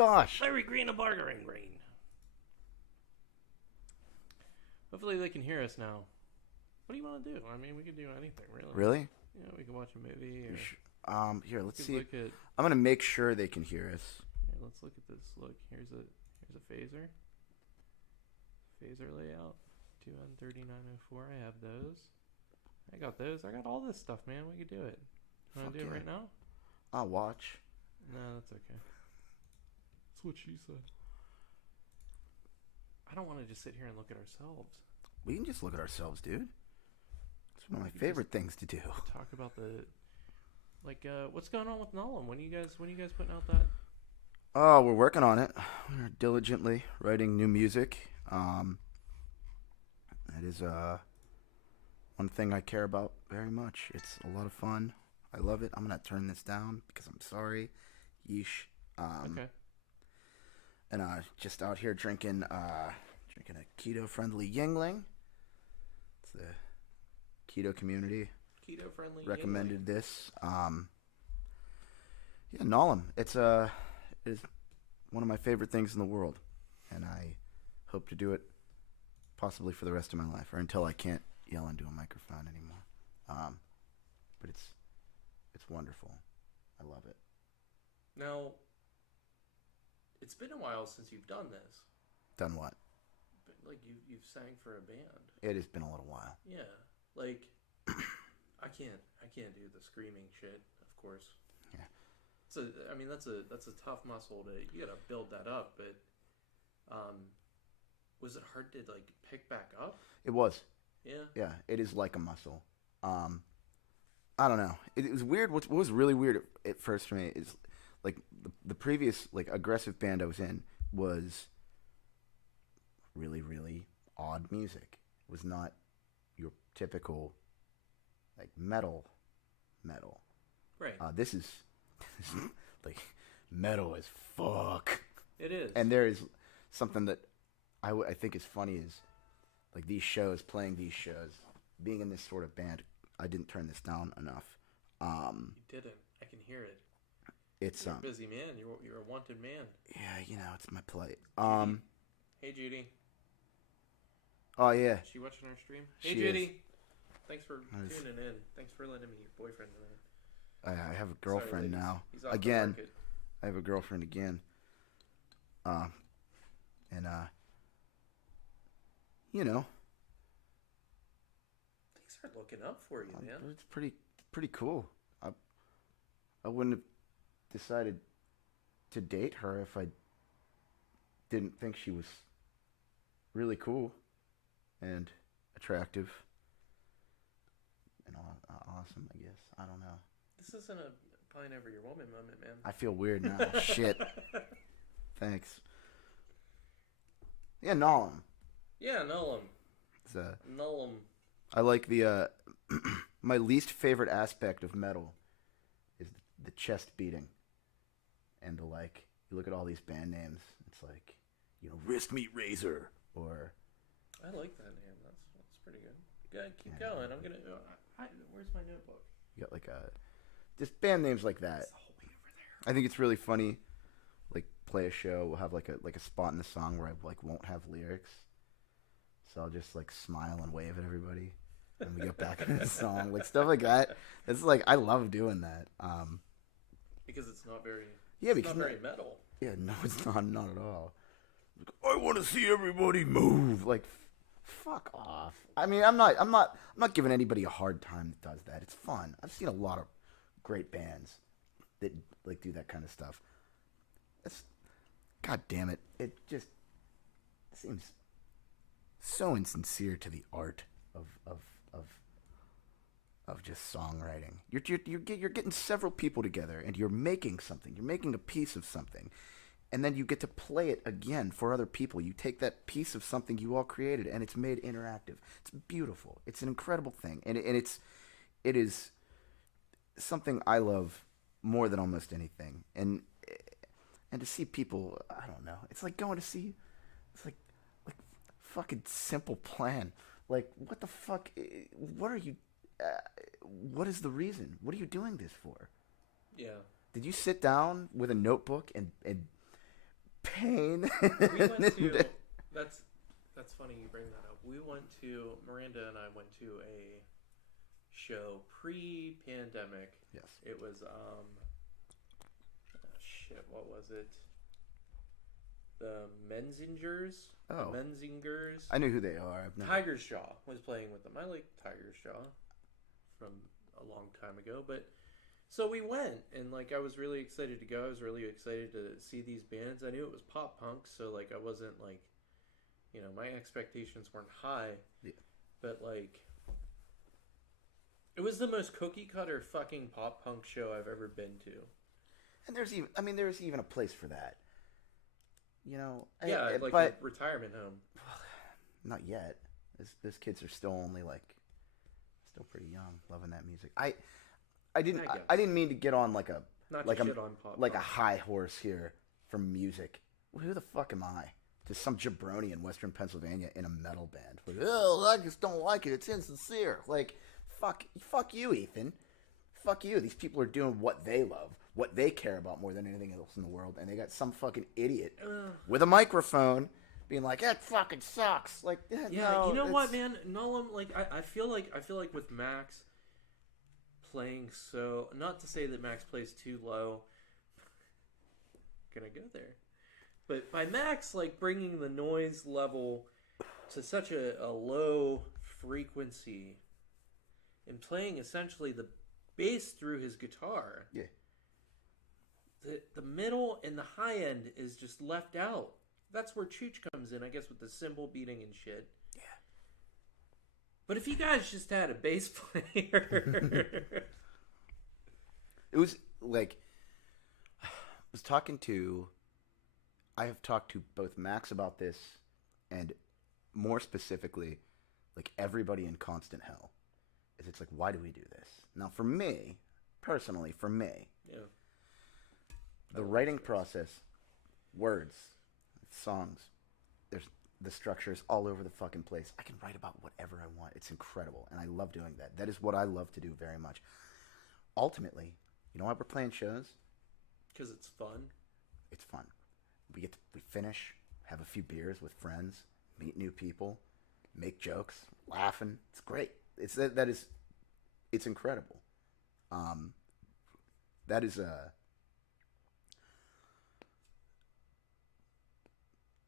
gosh. Larry Green of Bargering Green. Hopefully they can hear us now. What do you want to do? I mean, we could do anything, really. Really? Yeah, we could watch a movie. Or Here, let's see. look at, I'm gonna make sure they can hear us. here, let's look at this. Look, here's a phaser. Phaser layout. 2N3904. I have those. I got those. I got all this stuff, man. We could do it. Want Fuck to do yeah. it right now? I'll watch. No, that's okay. That's what she said. I don't want to just sit here and look at ourselves. We can just look at ourselves, dude. It's one of my We could favorite things to do. Talk about the what's going on with Nolan? When are you guys putting out that? Oh, we're working on it. We're diligently writing new music. That is one thing I care about very much. It's a lot of fun. I love it. I'm gonna turn this down because I'm sorry. Yeesh. Okay. And just out here drinking a keto-friendly Yingling. It's the keto community Keto friendly. recommended this. Yeah, Nolan. It is one of my favorite things in the world, and I hope to do it possibly for the rest of my life, or until I can't yell into a microphone anymore. But it's wonderful. I love it. Now, it's been a while since you've done this. Done what? But, like you've sang for a band. It has been a little while. Yeah. Like I can't do the screaming shit, of course. Yeah. So I mean that's a tough muscle to you gotta build that up, but was it hard to like pick back up? It was. Yeah. Yeah, it is like a muscle. I don't know. It was weird. What was really weird at first for me is like the previous like aggressive band I was in was really, really odd music. It was not your typical like metal. Right. This is like metal as fuck. It is. And there is something that I think is funny is like playing these shows, being in this sort of band. I didn't turn this down enough. You didn't. I can hear it. It's You're a busy man. You're a wanted man. Yeah, it's my plight. Hey Judy. Oh yeah. Is she watching our stream? Hey She Judy. is. Thanks for tuning in. Thanks for letting me your boyfriend tonight. I have a girlfriend Sorry, now. he's off the Again. market. I have a girlfriend again. And you know, Things are looking up for you, man. it's pretty cool. I wouldn't have decided to date her if I didn't think she was really cool and attractive and awesome, I guess. I don't know. This isn't a pine over your woman moment, man. I feel weird now. Shit. Thanks. Yeah, Nolan. Yeah, Nolan. It's, Nolan. I like the my least favorite aspect of metal is the chest beating. And you look at all these band names, it's like, Wrist Meat Razor or I like that name. That's pretty good. Good. Keep going. I'm gonna. Where's my notebook? you got like just band names like that. It's the whole way over there. I think it's really funny. Like play a show, we'll have like a spot in the song where I won't have lyrics. So I'll just like smile and wave at everybody. And we get back into the song. Like stuff like that. It's like I love doing that. Because it's not very. Yeah, it's because not very metal. Yeah, no, it's not at all. I want to see everybody move. Like, fuck off. I mean, I'm not giving anybody a hard time that does that. It's fun. I've seen a lot of great bands that like do that kind of stuff. God damn it. It just seems so insincere to the art of just songwriting. You're getting several people together and you're making something. You're making a piece of something. And then you get to play it again for other people. You take that piece of something you all created and it's made interactive. It's beautiful. It's an incredible thing. And it is something I love more than almost anything. And to see people, I don't know. It's like going to see, it's like fucking Simple Plan. Like, what the fuck? What are you, what is the reason? What are you doing this for? Yeah. Did you sit down with a notebook and pain. We went to. That's funny you bring that up. Miranda and I went to a show pre-pandemic. Yes. It was what was it? The Menzingers. Oh. The Menzingers. I knew who they are. I've never... Tiger's Jaw was playing with them. I like Tiger's Jaw from a long time ago, but so we went, and like I was really excited to go. I was really excited to see these bands. I knew it was pop punk, so like I wasn't like, you know, my expectations weren't high. Yeah. But like, it was the most cookie cutter fucking pop punk show I've ever been to. And there's even a place for that. You know, Like but a retirement home. Not yet. Those kids are still only still pretty young, loving that music. I didn't mean to get on like a high horse here from music. Who the fuck am I? Just some jabroni in Western Pennsylvania in a metal band. Like, oh, I just don't like it. It's insincere. Like, fuck you, Ethan. Fuck you. These people are doing what they love, what they care about more than anything else in the world, and they got some fucking idiot with a microphone being like, "That fucking sucks." Like, yeah, no, you know what, man? Nolan, like, I feel like with Max playing so, not to say that Max plays too low. Can I go there? But by Max, like, bringing the noise level to such a low frequency and playing essentially the bass through his guitar. Yeah. The middle and the high end is just left out. That's where Chooch comes in, I guess, with the cymbal beating and shit. Yeah. But if you guys just had a bass player... It was like... I have talked to both Max about this and more specifically, like everybody in Constant Hell. It's like, why do we do this? Now, for me, personally, yeah. The writing process, words, songs, the structures all over the fucking place. I can write about whatever I want. It's incredible, and I love doing that. That is what I love to do very much. Ultimately, you know why we're playing shows? Because it's fun. It's fun. We finish, have a few beers with friends, meet new people, make jokes, laughing. It's great. It's incredible. That is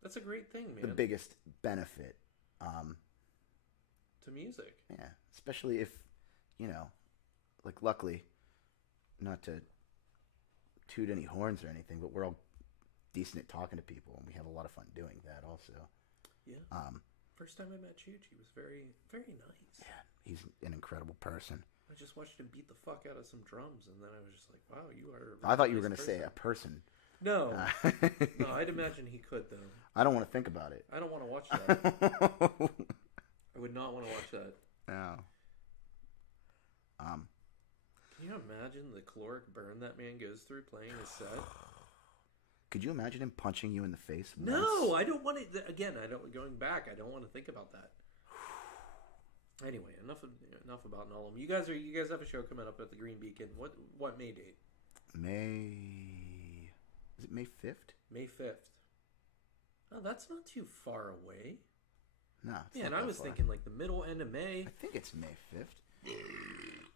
that's a great thing, man. the biggest benefit. To music. Yeah, especially if, you know, like luckily, not to toot any horns or anything, but we're all decent at talking to people, and we have a lot of fun doing that also. Yeah. First time I met Chooch, he was very, very nice. Yeah, he's an incredible person. I just watched him beat the fuck out of some drums, and then I was just like, wow, you are I thought you were going to say a person. No. No, I'd imagine he could, though. I don't want to think about it. I don't want to watch that. I would not want to watch that. No. Can you imagine the caloric burn that man goes through playing his set? Could you imagine him punching you in the face? No, once? I don't want to. Again, going back, I don't want to think about that. Anyway, enough about Nolan. You guys have a show coming up at the Green Beacon. What May date? Is it May 5th? May 5th. Oh, that's not too far away. No. Yeah, and I was thinking like the middle end of May. I think it's May 5th.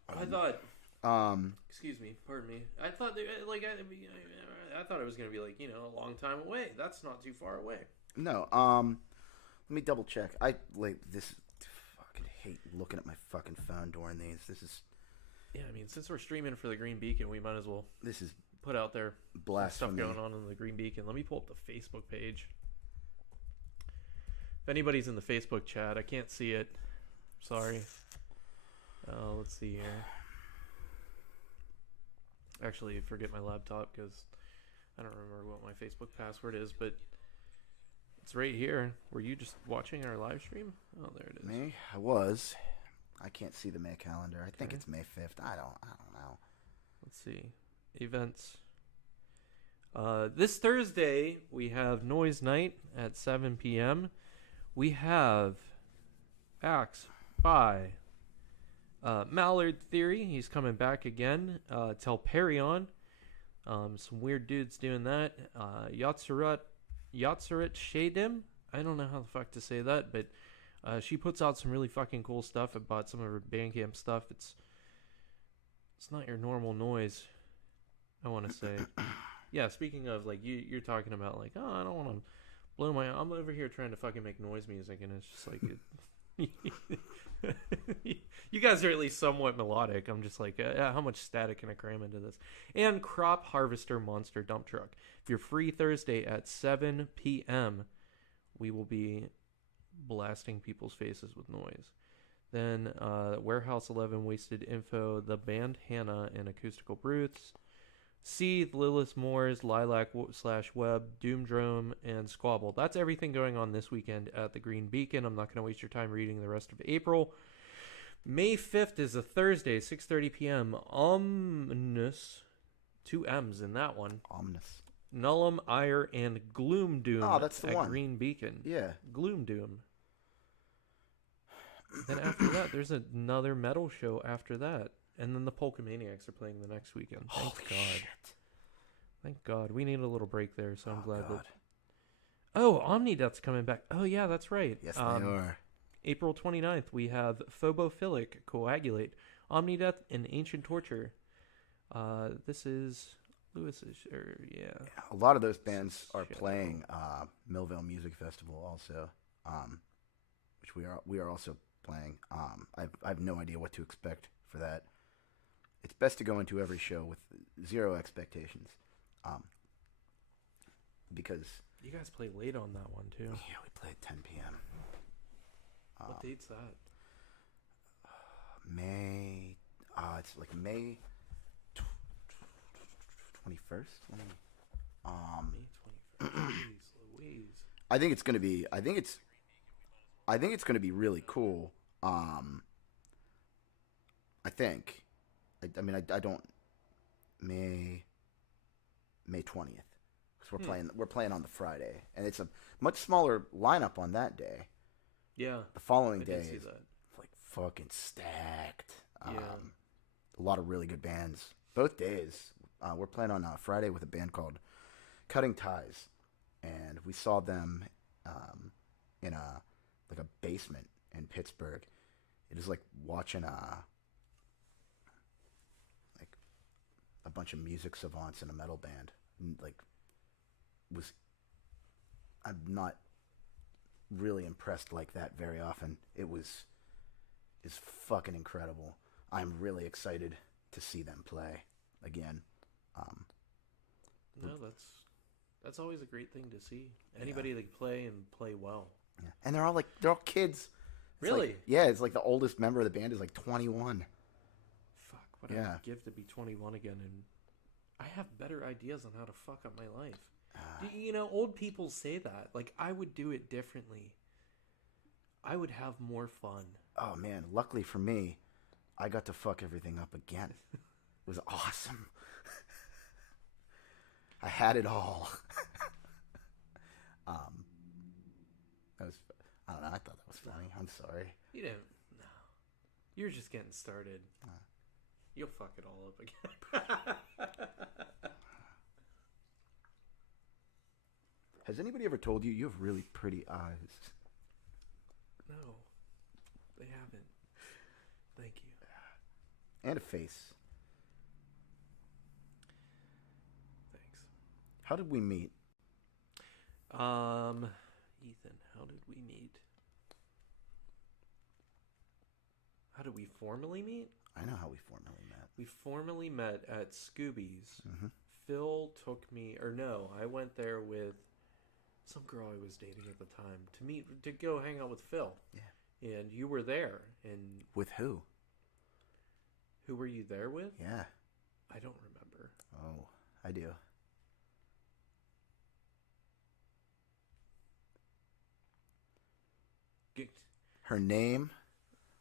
I thought. Excuse me, pardon me. I thought I thought it was gonna be like, you know, a long time away. That's not too far away. No. Let me double check. I like this. Fucking hate looking at my fucking phone during these. This is. Yeah, I mean, since we're streaming for the Green Beacon, we might as well. This is put out there blasphemy. Stuff going on in the Green Beacon. Let me pull up the Facebook page. If anybody's in the Facebook chat, I can't see it. Sorry. Let's see here. Actually, forget my laptop because I don't remember what my Facebook password is, but it's right here. Were you just watching our live stream? Oh, there it is. Me? I was. I can't see the May calendar. I think it's May 5th. I don't know. Let's see. Events. This Thursday, we have Noise Night at 7 p.m. We have acts by Mallard Theory. He's coming back again. Telperion. Some weird dudes doing that. Yatsurat Yatsurit Shadim. I don't know how the fuck to say that, but she puts out some really fucking cool stuff. I bought some of her Bandcamp stuff. It's not your normal noise, I want to say. Yeah, speaking of, like, you're talking about, like, oh, I don't want to blow my... I'm over here trying to fucking make noise music, and it's just like... You guys are at least somewhat melodic. I'm just like, how much static can I cram into this? And Crop Harvester Monster Dump Truck. If you're free Thursday at 7 p.m., we will be blasting people's faces with noise. Then Warehouse 11 Wasted Info, The Band Hannah, and Acoustical Brutes. Seethe, Lilith Moores, Lilac/Web, Doomdrome, and Squabble. That's everything going on this weekend at the Green Beacon. I'm not going to waste your time reading the rest of April. May 5th is a Thursday, 6:30 p.m. Omnus, 2 M's in that one. Ominous. Nullum, Ire, and Gloom Doom that's the at one. Green Beacon. Yeah. Gloom Doom. Then after that, there's another metal show after that. And then the Polkamaniacs are playing the next weekend. Thank Holy God. shit. Thank God. We need a little break there, so I'm glad God. that... Oh, Omnideath's coming back. Oh, yeah, that's right. Yes, they are. April 29th, we have Phobophilic, Coagulate, Omnideath, and Ancient Torture. This is Lewis's... yeah. A lot of those bands are Shit. playing Millville Music Festival also, which we are also playing. I have no idea what to expect for that. It's best to go into every show with zero expectations, because You guys play late on that one, too. yeah, we play at 10 p.m. What date's that? May. It's like May 21st. May 21st. Louise. I think it's gonna be. I think it's gonna be really cool. I think. I mean, I don't. May 20th, because we're playing on the Friday, and it's a much smaller lineup on that day. Yeah. The following I day did see is that. like fucking stacked. Yeah. A lot of really good bands. Both days. We're playing on Friday with a band called Cutting Ties, and we saw them in a basement in Pittsburgh. It is like watching a bunch of music savants in a metal band. I'm not really impressed like that very often. Is fucking incredible. I'm really excited to see them play again. No, that's always a great thing to see. Anybody that can play and play well. Yeah. And they're all kids. It's Really? It's like the oldest member of the band is like 21. Fuck, what I'd give to be 21 again, and I have better ideas on how to fuck up my life. Old people say that. Like, I would do it differently. I would have more fun. Oh man, luckily for me, I got to fuck everything up again. It was awesome. I had it all. I don't know, I thought that was funny. I'm sorry. You didn't. No. You're just getting started. You'll fuck it all up again. Has anybody ever told you you have really pretty eyes? No. They haven't. Thank you. And a face. Thanks. How did we meet? Ethan, how did we meet? How did we formally meet? I know how we formally met. We formally met at Scooby's. Mm-hmm. Phil took me, or no, I went there with some girl I was dating at the time to go hang out with Phil. Yeah. And you were there. And With who? who were you there with? Yeah. I don't remember. Oh, I do. Her name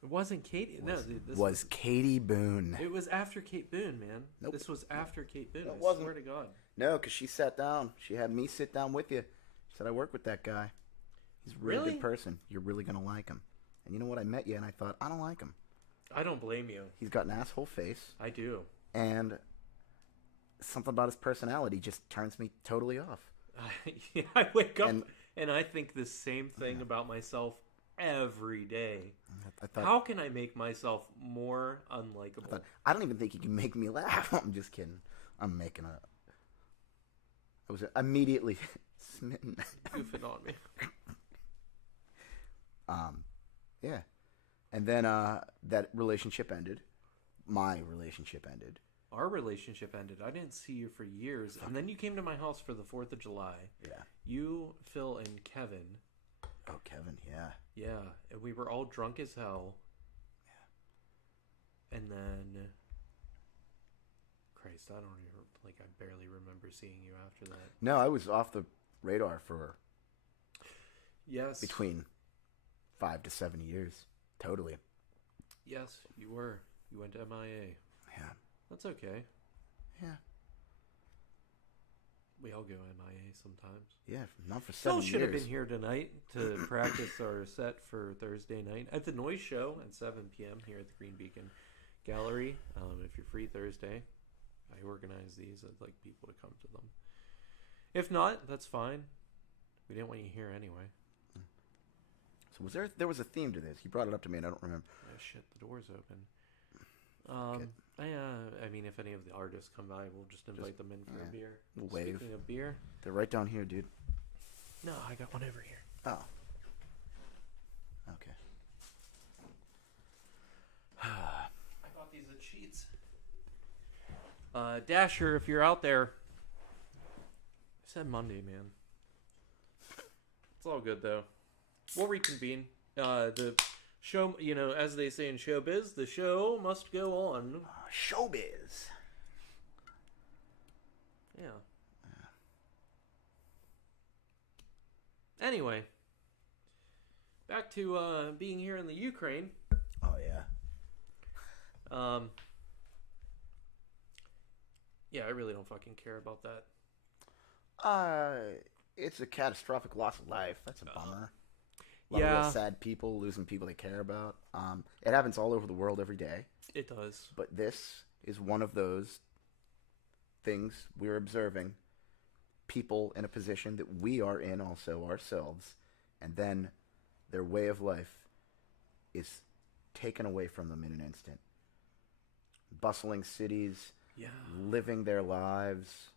It wasn't Katie. No, dude, this was Katie Boone. It was after Kate Boone, man. Nope. This was after Kate Boone. No, it I wasn't. swear to God. No, because she sat down. She had me sit down with you. She said, I work with that guy. He's a really Really? good person. You're really going to like him. And you know what? I met you, and I thought, I don't like him. I don't blame you. He's got an asshole face, I do. and something about his personality just turns me totally off. Yeah, I wake up And and I think the same thing about myself every day. I thought, How can I make myself more unlikable? I don't even think you can make me laugh. I'm just kidding. I'm making a. I was immediately smitten. Goofing on me. Yeah. And then that relationship ended. My relationship ended. Our relationship ended. I didn't see you for years. And then you came to my house for the 4th of July. Yeah. You, Phil, and Kevin. Oh, Kevin, yeah. Yeah. And we were all drunk as hell. Yeah. And then... Christ, I don't even... Like, I barely remember seeing you after that. No, I was off the radar for... Yes. Between 5 to 7 years. Totally. Yes, you were. You went to MIA. Yeah. That's okay. Yeah. We all go MIA sometimes. Yeah, not for 7 Phil years. should have been here tonight to practice our set for Thursday night at the Noise Show at 7 p.m. here at the Green Beacon Gallery. If you're free Thursday, I organize these. I'd like people to come to them. If not, that's fine. We didn't want you here anyway. So there was a theme to this. You brought it up to me and I don't remember. Oh shit, the door's open. Good. I mean, if any of the artists come by, we'll just invite them in for a beer. We'll wave. Speaking of beer, They're right down here, dude. no, I got one over here. Oh. Okay. I bought these at Sheets. Dasher, if you're out there, I said Monday, man. It's all good though. We'll reconvene. The show, as they say in showbiz, the show must go on. Showbiz. Yeah. Anyway, back to being here in the Ukraine. Oh, yeah. Yeah, I really don't fucking care about that. It's a catastrophic loss of life. That's a bummer. A lot of Yeah. real sad people losing people they care about. It happens all over the world every day. It does. But this is one of those things we're observing. People in a position that we are in also ourselves. And then their way of life is taken away from them in an instant. Bustling cities, Yeah. living their lives,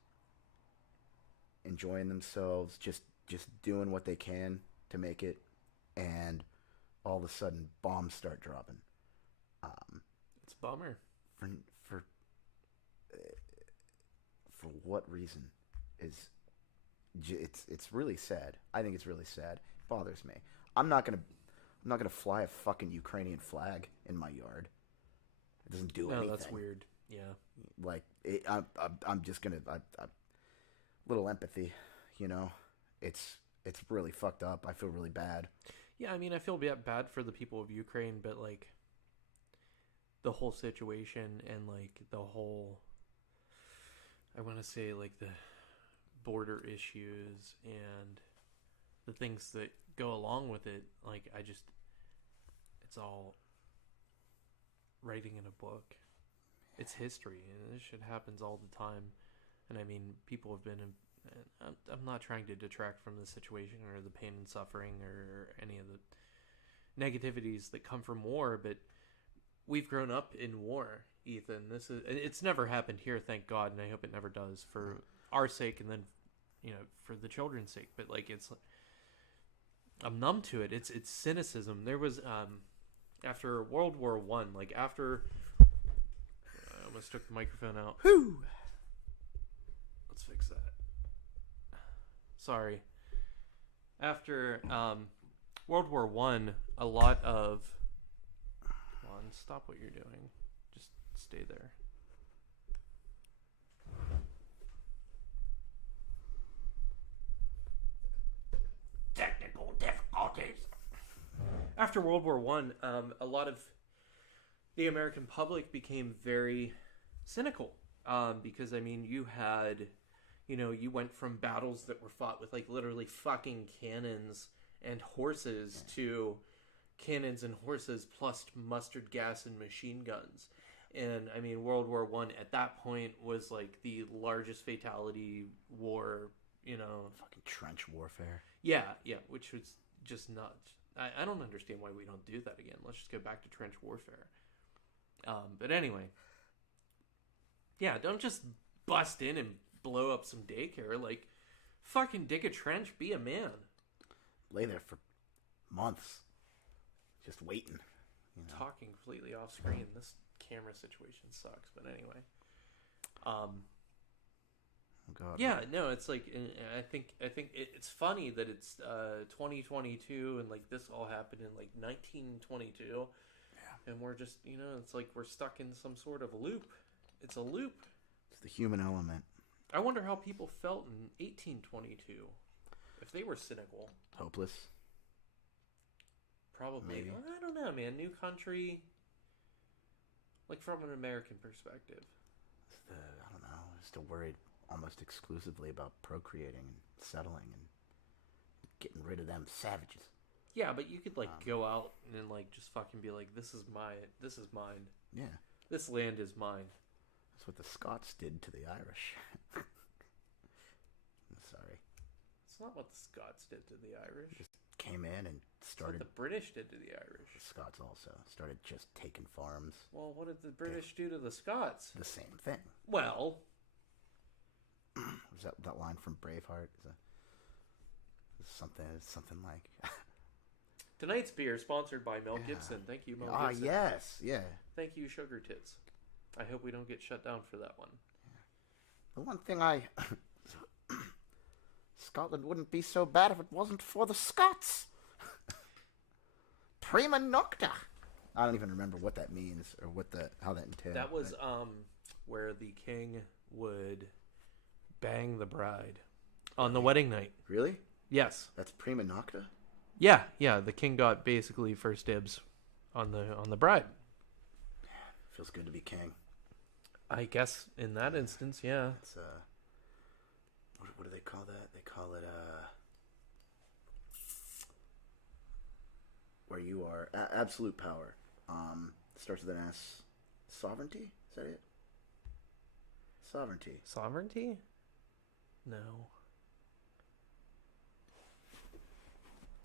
enjoying themselves, just doing what they can to make it, and all of a sudden bombs start dropping. It's a bummer. For what reason is it's really sad. I think it's really sad. It bothers me. I'm not gonna fly a fucking Ukrainian flag in my yard. It doesn't do anything. No, that's weird. Yeah. Like I'm just gonna little empathy, It's really fucked up. I feel really bad. Yeah, I mean, I feel bad for the people of Ukraine, but, like, the whole situation and, like, the whole, I want to say, like, the border issues and the things that go along with it, like, it's all writing in a book. It's history, and this shit happens all the time. And, I mean, people have been... I'm not trying to detract from the situation or the pain and suffering or any of the negativities that come from war, but we've grown up in war, Ethan. It's never happened here, thank God, and I hope it never does for our sake and then, for the children's sake. But, like, I'm numb to it. It's cynicism. There was after World War I, like after I almost took the microphone out. Whew. Let's fix that. Sorry. After World War I, a lot of... Come on, stop what you're doing. Just stay there. Technical difficulties. After World War I, a lot of the American public became very cynical. Because, I mean, you had... you went from battles that were fought with, like, literally fucking cannons and horses to cannons and horses plus mustard gas and machine guns. And, I mean, World War I at that point was, like, the largest fatality war you know. Fucking trench warfare. Yeah, which was just nuts. I don't understand why we don't do that again. Let's just go back to trench warfare. But anyway, yeah, don't just bust in and blow up some daycare. Like, fucking dig a trench, be a man. Lay there for months, just waiting. You know? Talking completely off screen. This camera situation sucks. But anyway, Oh God. yeah, no, it's like I think it's funny that it's 2022 and like this all happened in like 1922. Yeah. And we're just, it's like we're stuck in some sort of loop. It's a loop. It's the human element. I wonder how people felt in 1822. If they were cynical. Hopeless. Probably. Maybe. I don't know, man. New country. Like from an American perspective. I don't know. Still worried almost exclusively about procreating and settling and getting rid of them savages. Yeah, but you could like go out and like just fucking be like, this is mine. Yeah. This land is mine. That's what the Scots did to the Irish. Sorry. It's not what the Scots did to the Irish. Just came in and started. It's what the British did to the Irish. The Scots also started just taking farms. Well, what did the British do to the Scots? The same thing. Well, Was that line from Braveheart? Something like. tonight's beer sponsored by Mel Gibson. Thank you, Mel Gibson. Yes, yeah. Thank you, Sugar Tits. I hope we don't get shut down for that one. The one thing Scotland wouldn't be so bad if it wasn't for the Scots. Prima nocta. I don't even remember what that means or how that entails. That was where the king would bang the bride on the wedding night. Really? Yes. That's prima nocta? Yeah. The king got basically first dibs on the bride. Feels good to be king. I guess in that instance, yeah. It's what do they call that? They call it where you are absolute power. Starts with an S. Sovereignty? Is that it? Sovereignty. Sovereignty? No.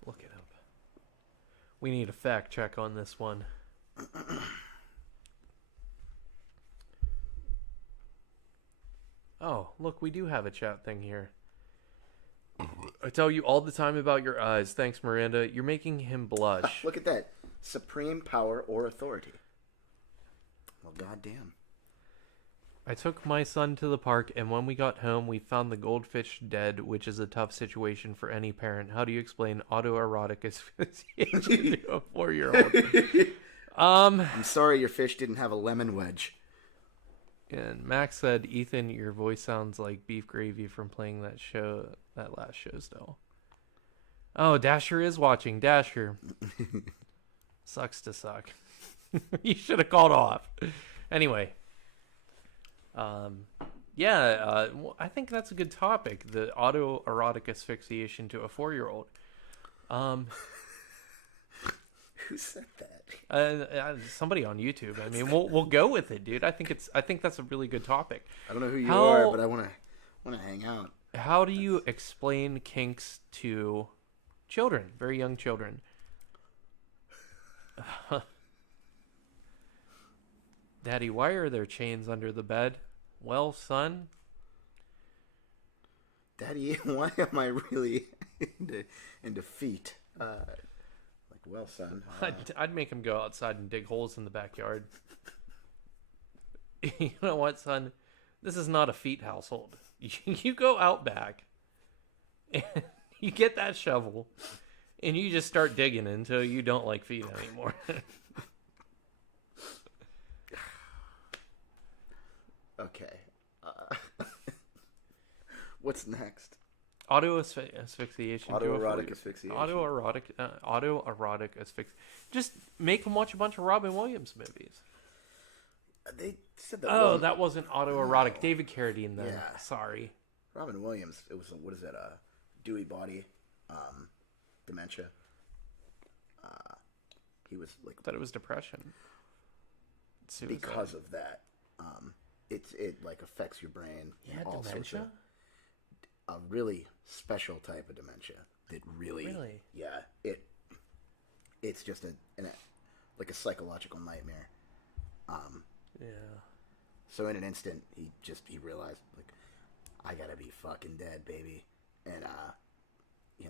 Look it up. We need a fact check on this one. Oh, look, we do have a chat thing here. I tell you all the time about your eyes. Thanks, Miranda. You're making him blush. Look at that. Supreme power or authority. Well, goddamn. I took my son to the park, and when we got home, we found the goldfish dead, which is a tough situation for any parent. How do you explain autoerotic asphyxiation to a 4-year-old? I'm sorry your fish didn't have a lemon wedge. And Max said, Ethan, your voice sounds like beef gravy from playing that last show still. Oh, Dasher is watching. Dasher. Sucks to suck. You should have called off. Anyway. I think that's a good topic. The autoerotic asphyxiation to a 4-year-old. Who said that? Somebody on YouTube. I mean, we'll go with it, dude. I think that's a really good topic. I don't know who you are, but I want to hang out. How do you explain kinks to children, very young children? Daddy, why are there chains under the bed? Well, son. Daddy, why am I really into feet? Well, son. I'd make him go outside and dig holes in the backyard. You know what, son? This is not a feet household. You go out back, and you get that shovel, and you just start digging until you don't like feet anymore. Okay. What's next? Asphyxiation. Autoerotic asphyxiation. Autoerotic asphyxiation. Just make them watch a bunch of Robin Williams movies. They said that. Oh, that wasn't autoerotic. No. David Carradine, then. Yeah. Sorry. Robin Williams. It was what is that? Dewey body, dementia. He was like. That it was depression. Suicide. Because of that, it like affects your brain. Yeah, dementia. a really special type of dementia that really, Really? yeah, it's just like a psychological nightmare. Yeah. So in an instant, he realized, like, I gotta be fucking dead, baby. And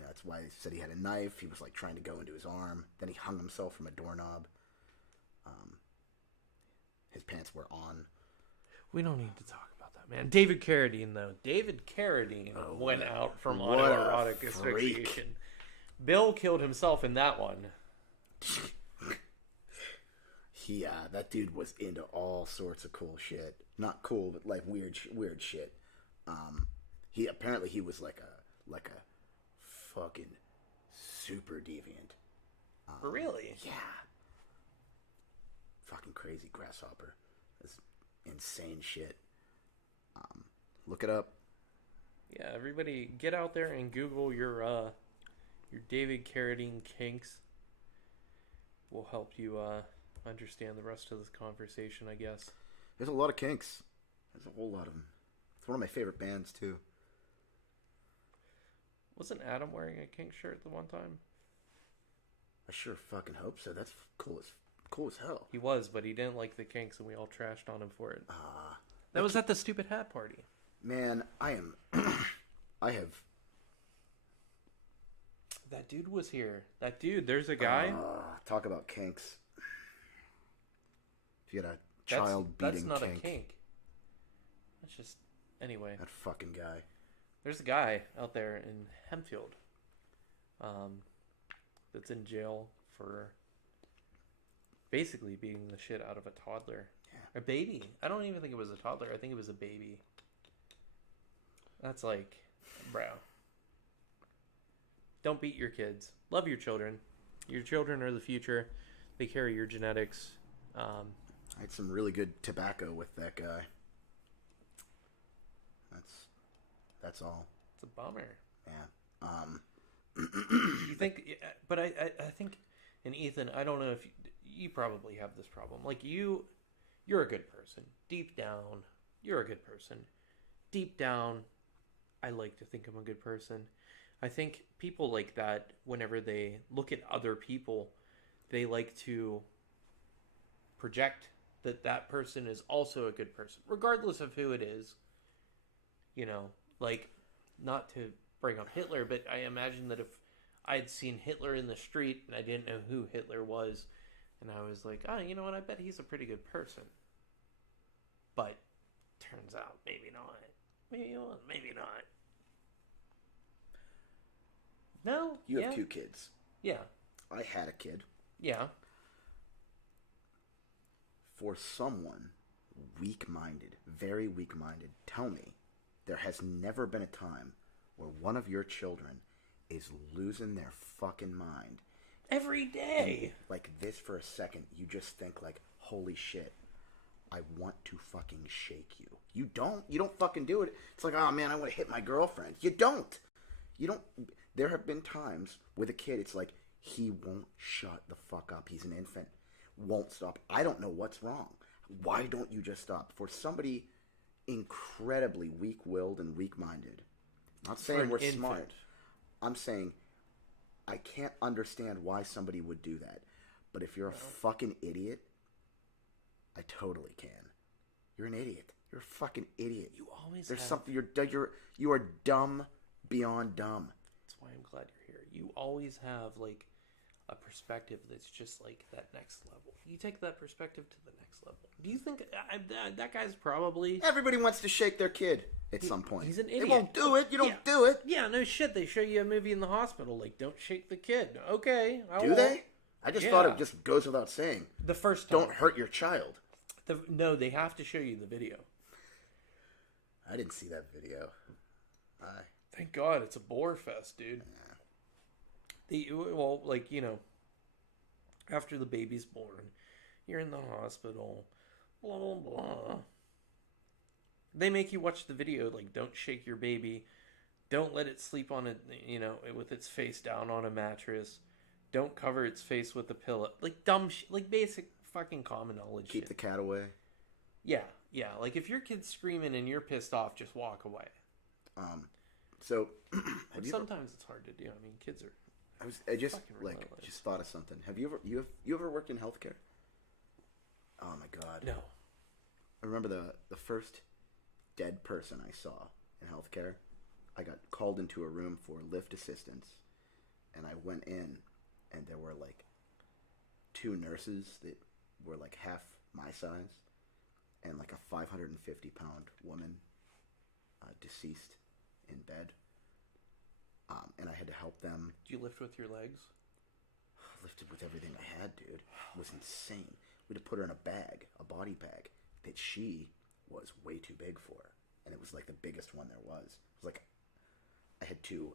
that's why he said he had a knife. He was like trying to go into his arm. Then he hung himself from a doorknob. His pants were on. We don't need to talk about that, man. David Carradine, though. David Carradine went out from autoerotic asphyxiation. Bill killed himself in that one. That dude was into all sorts of cool shit. Not cool, but like weird shit. He was like a fucking super deviant. Really? Yeah. Fucking crazy grasshopper. This insane shit. Look it up. Yeah, everybody get out there and Google your David Carradine kinks. Will help you understand the rest of this conversation, I guess. There's a lot of kinks. There's a whole lot of them. It's one of my favorite bands too. Wasn't Adam wearing a kink shirt the one time? I sure fucking hope so. That's cool as hell. He was, but he didn't like the kinks, and we all trashed on him for it. That was at the stupid hat party. Man, I have. That dude was here. That dude, there's a guy. Talk about kinks. If you had a child beating that's not kink. a kink. That's just anyway. That fucking guy. There's a guy out there in Hempfield, that's in jail for basically beating the shit out of a toddler. Yeah. A baby. I don't even think it was a toddler. I think it was a baby. That's like, bro. Don't beat your kids. Love your children. Your children are the future. They carry your genetics. I had some really good tobacco with that guy. That's all. It's a bummer. Yeah. You think, but I think, and Ethan, I don't know if you probably have this problem. Like you're a good person. Deep down, you're a good person. Deep down, I like to think I'm a good person. I think people like that, whenever they look at other people, they like to project that person is also a good person, regardless of who it is. Like, not to bring up Hitler, but I imagine that if I had seen Hitler in the street and I didn't know who Hitler was, and I was like, you know what, I bet he's a pretty good person. But turns out, maybe not. Maybe not. No? You have 2 kids. Yeah. I had a kid. Yeah. For someone weak-minded, very weak-minded, tell me there has never been a time where one of your children is losing their fucking mind. Every day. And like this for a second, you just think like, holy shit, I want to fucking shake you. You don't fucking do it. It's like, oh man, I want to hit my girlfriend. You don't. There have been times with a kid, it's like, he won't shut the fuck up. He's an infant. Won't stop. I don't know what's wrong. Why don't you just stop? For somebody incredibly weak-willed and weak-minded, not saying we're smart. I'm saying I can't understand why somebody would do that. But if you're a fucking idiot, I totally can. You're an idiot. You're a fucking idiot. You always There's have... something you are dumb beyond dumb. That's why I'm glad you're here. You always have like a perspective that's just like that next level. You take that perspective to the next level. Do you think that guy's probably... Everybody wants to shake their kid at some point. He's an idiot. They won't do it. You don't do it. Yeah, no shit. They show you a movie in the hospital, like, don't shake the kid. Okay. Do they? I just thought it just goes without saying. The first time. Don't hurt your child. No, they have to show you the video. I didn't see that video. Thank God, it's a bore fest, dude. Yeah. After the baby's born, you're in the hospital, blah, blah, blah. They make you watch the video, like, don't shake your baby. Don't let it sleep on it, with its face down on a mattress. Don't cover its face with a pillow. Like, dumb like, basic fucking common knowledge Keep shit. the cat away. Yeah. Like, if your kid's screaming and you're pissed off, just walk away. So, But have you ever, sometimes it's hard to do. I mean, kids are I just fucking like relentless. just thought of something. Have you ever worked in healthcare? Oh my god. No. I remember the first dead person I saw in healthcare. I got called into a room for lift assistance, and I went in, and there were like two nurses that were like half my size, and like a 550-pound woman, deceased in bed. And I had to help them. Do you lift with your legs? Lifted with everything I had, dude. It was insane. We had to put her in a bag, a body bag, that she was way too big for. And it was like the biggest one there was. It was like I had to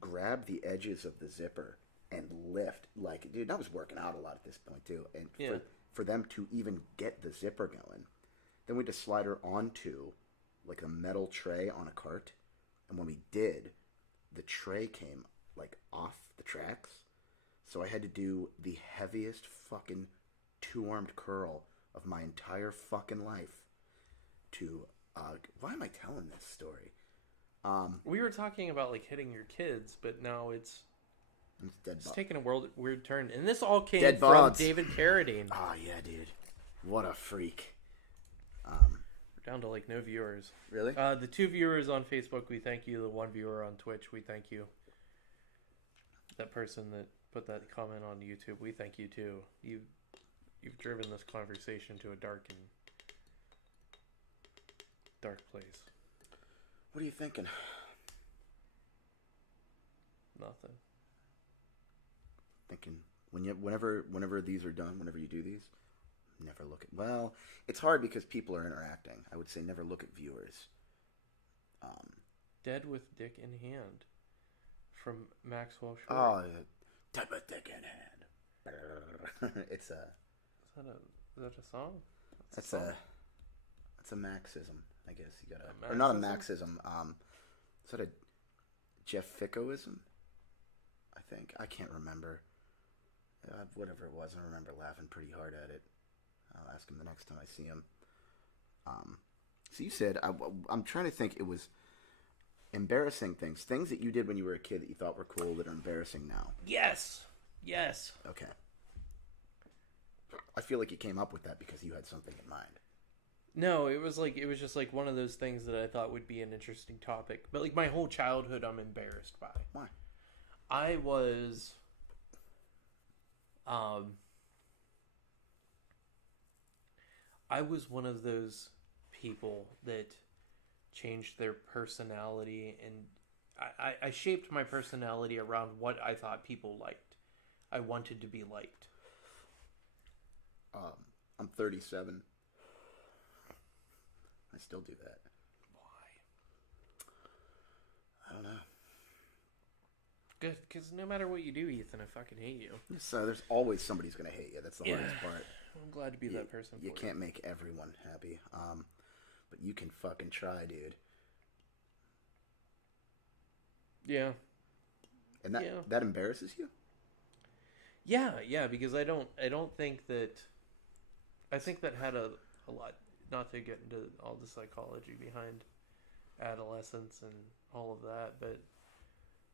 grab the edges of the zipper and lift. Like, dude, I was working out a lot at this point, too. And Yeah. for them to even get the zipper going, then we had to slide her onto like a metal tray on a cart. And when we did, the tray came like off the tracks. So I had to do the heaviest fucking two-armed curl of my entire fucking life to why am I telling this story? We were talking about like hitting your kids, but now it's Dead taking a weird turn. And this all came Dead from bods. David Carradine. Oh yeah, dude. What a freak. We're down to like no viewers. Really? The 2 viewers on Facebook, we thank you. The 1 viewer on Twitch, we thank you. That person that put that comment on YouTube, we thank you too. You've driven this conversation to a dark place. What are you thinking? Nothing. Thinking whenever these are done, whenever you do these, never look at. Well, it's hard because people are interacting. I would say never look at viewers. Dead with dick in hand. From Maxwell Short. Oh, yeah. Dead with dick in hand. It's a. Is that a song? That's a Maxism, I guess. You gotta, or not a Maxism. Is that a Jeff Fickoism? I think I can't remember. Whatever it was, I remember laughing pretty hard at it. I'll ask him the next time I see him. So you said I'm trying to think. It was embarrassing things that you did when you were a kid that you thought were cool that are embarrassing now. Yes. Okay. I feel like you came up with that because you had something in mind. No, it was just like one of those things that I thought would be an interesting topic. But like my whole childhood, I'm embarrassed by. Why? I was, one of those people that changed their personality, and I shaped my personality around what I thought people liked. I wanted to be liked. I'm 37. I still do that. Why? I don't know. Good, because no matter what you do, Ethan, I fucking hate you. So there's always somebody who's gonna hate you. That's the hardest part. I'm glad to be that person. You can't make everyone happy. But you can fucking try, dude. Yeah. And that embarrasses you? Yeah, because I don't think that. I think that had a lot. Not to get into all the psychology behind adolescence and all of that, but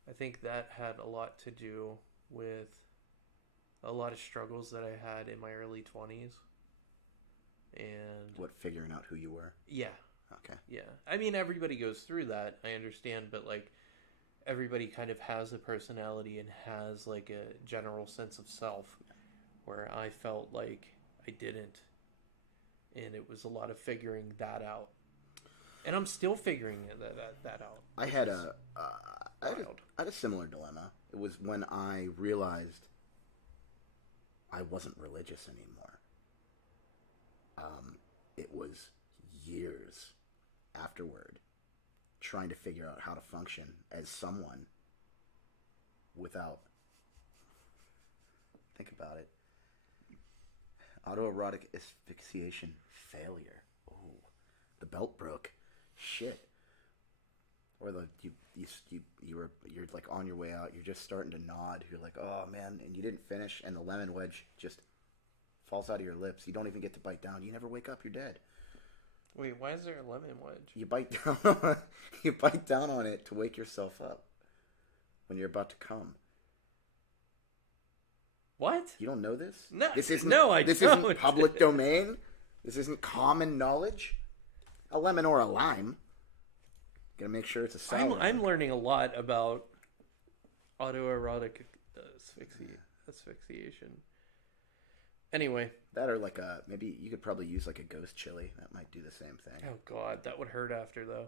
I think that had a lot to do with a lot of struggles that I had in my early 20s. And What, figuring out who you were? yeah. Okay. Yeah. I mean, everybody goes through that. I understand, but like everybody kind of has a personality and has like a general sense of self, where I felt like I didn't. And it was a lot of figuring that out. And I'm still figuring that out. I had a similar dilemma. It was when I realized I wasn't religious anymore. It was years afterward trying to figure out how to function as someone without, think about it, autoerotic asphyxiation failure. Oh, the belt broke. Shit. Or you're like on your way out. You're just starting to nod. You're like, oh man, and you didn't finish, and the lemon wedge just falls out of your lips. You don't even get to bite down. You never wake up. You're dead. Wait, why is there a lemon wedge? You bite down. You bite down on it to wake yourself up when you're about to come. What? You don't know this? No, This isn't. no, I This don't. isn't public domain. This isn't common knowledge. A lemon or a lime. Gotta make sure it's a sour. I'm learning a lot about autoerotic asphyxiation. Anyway. That or like a maybe you could probably use like a ghost chili. That might do the same thing. Oh God, that would hurt after though.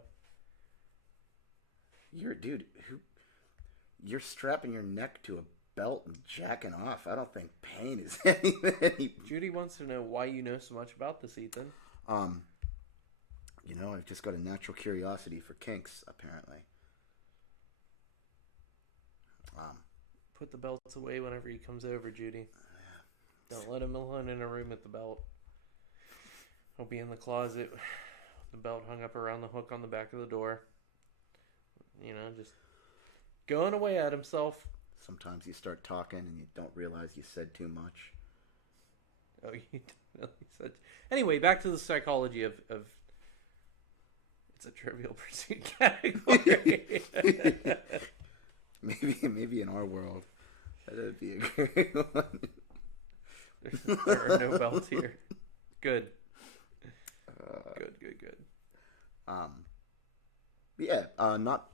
You're a dude who you're strapping your neck to a belt and jacking off. I don't think pain is any. Judy wants to know why you know so much about this, Ethan. You know, I've just got a natural curiosity for kinks, apparently. Put the belts away whenever he comes over, Judy. Don't let him alone in a room with the belt. He'll be in the closet. The belt hung up around the hook on the back of the door. You know, just going away at himself. Sometimes you start talking and you don't realize you said too much. Oh, you definitely said. Anyway, back to the psychology of it's a Trivial Pursuit category. maybe in our world, that'd be a great one. There are no belts here. Good. Good. Yeah, not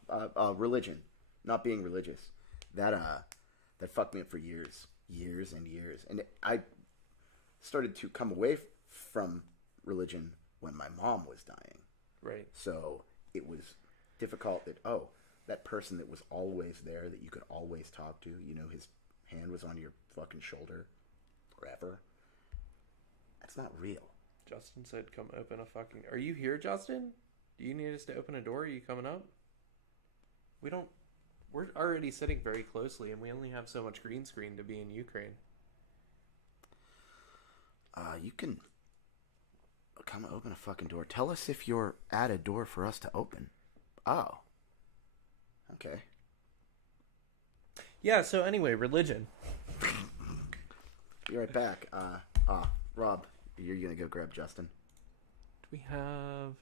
religion, not being religious. That fucked me up for years and years. And I started to come away from religion when my mom was dying. Right. So it was difficult that person that was always there, that you could always talk to, you know, his hand was on your fucking shoulder forever. That's not real. Justin said, come open a fucking... Are you here, Justin? Do you need us to open a door? Are you coming up? We're already sitting very closely, and we only have so much green screen to be in Ukraine. You can come open a fucking door. Tell us if you're at a door for us to open. Oh. Okay. Yeah, so anyway, religion. Be right back. Rob, you're gonna go grab Justin. Do we have...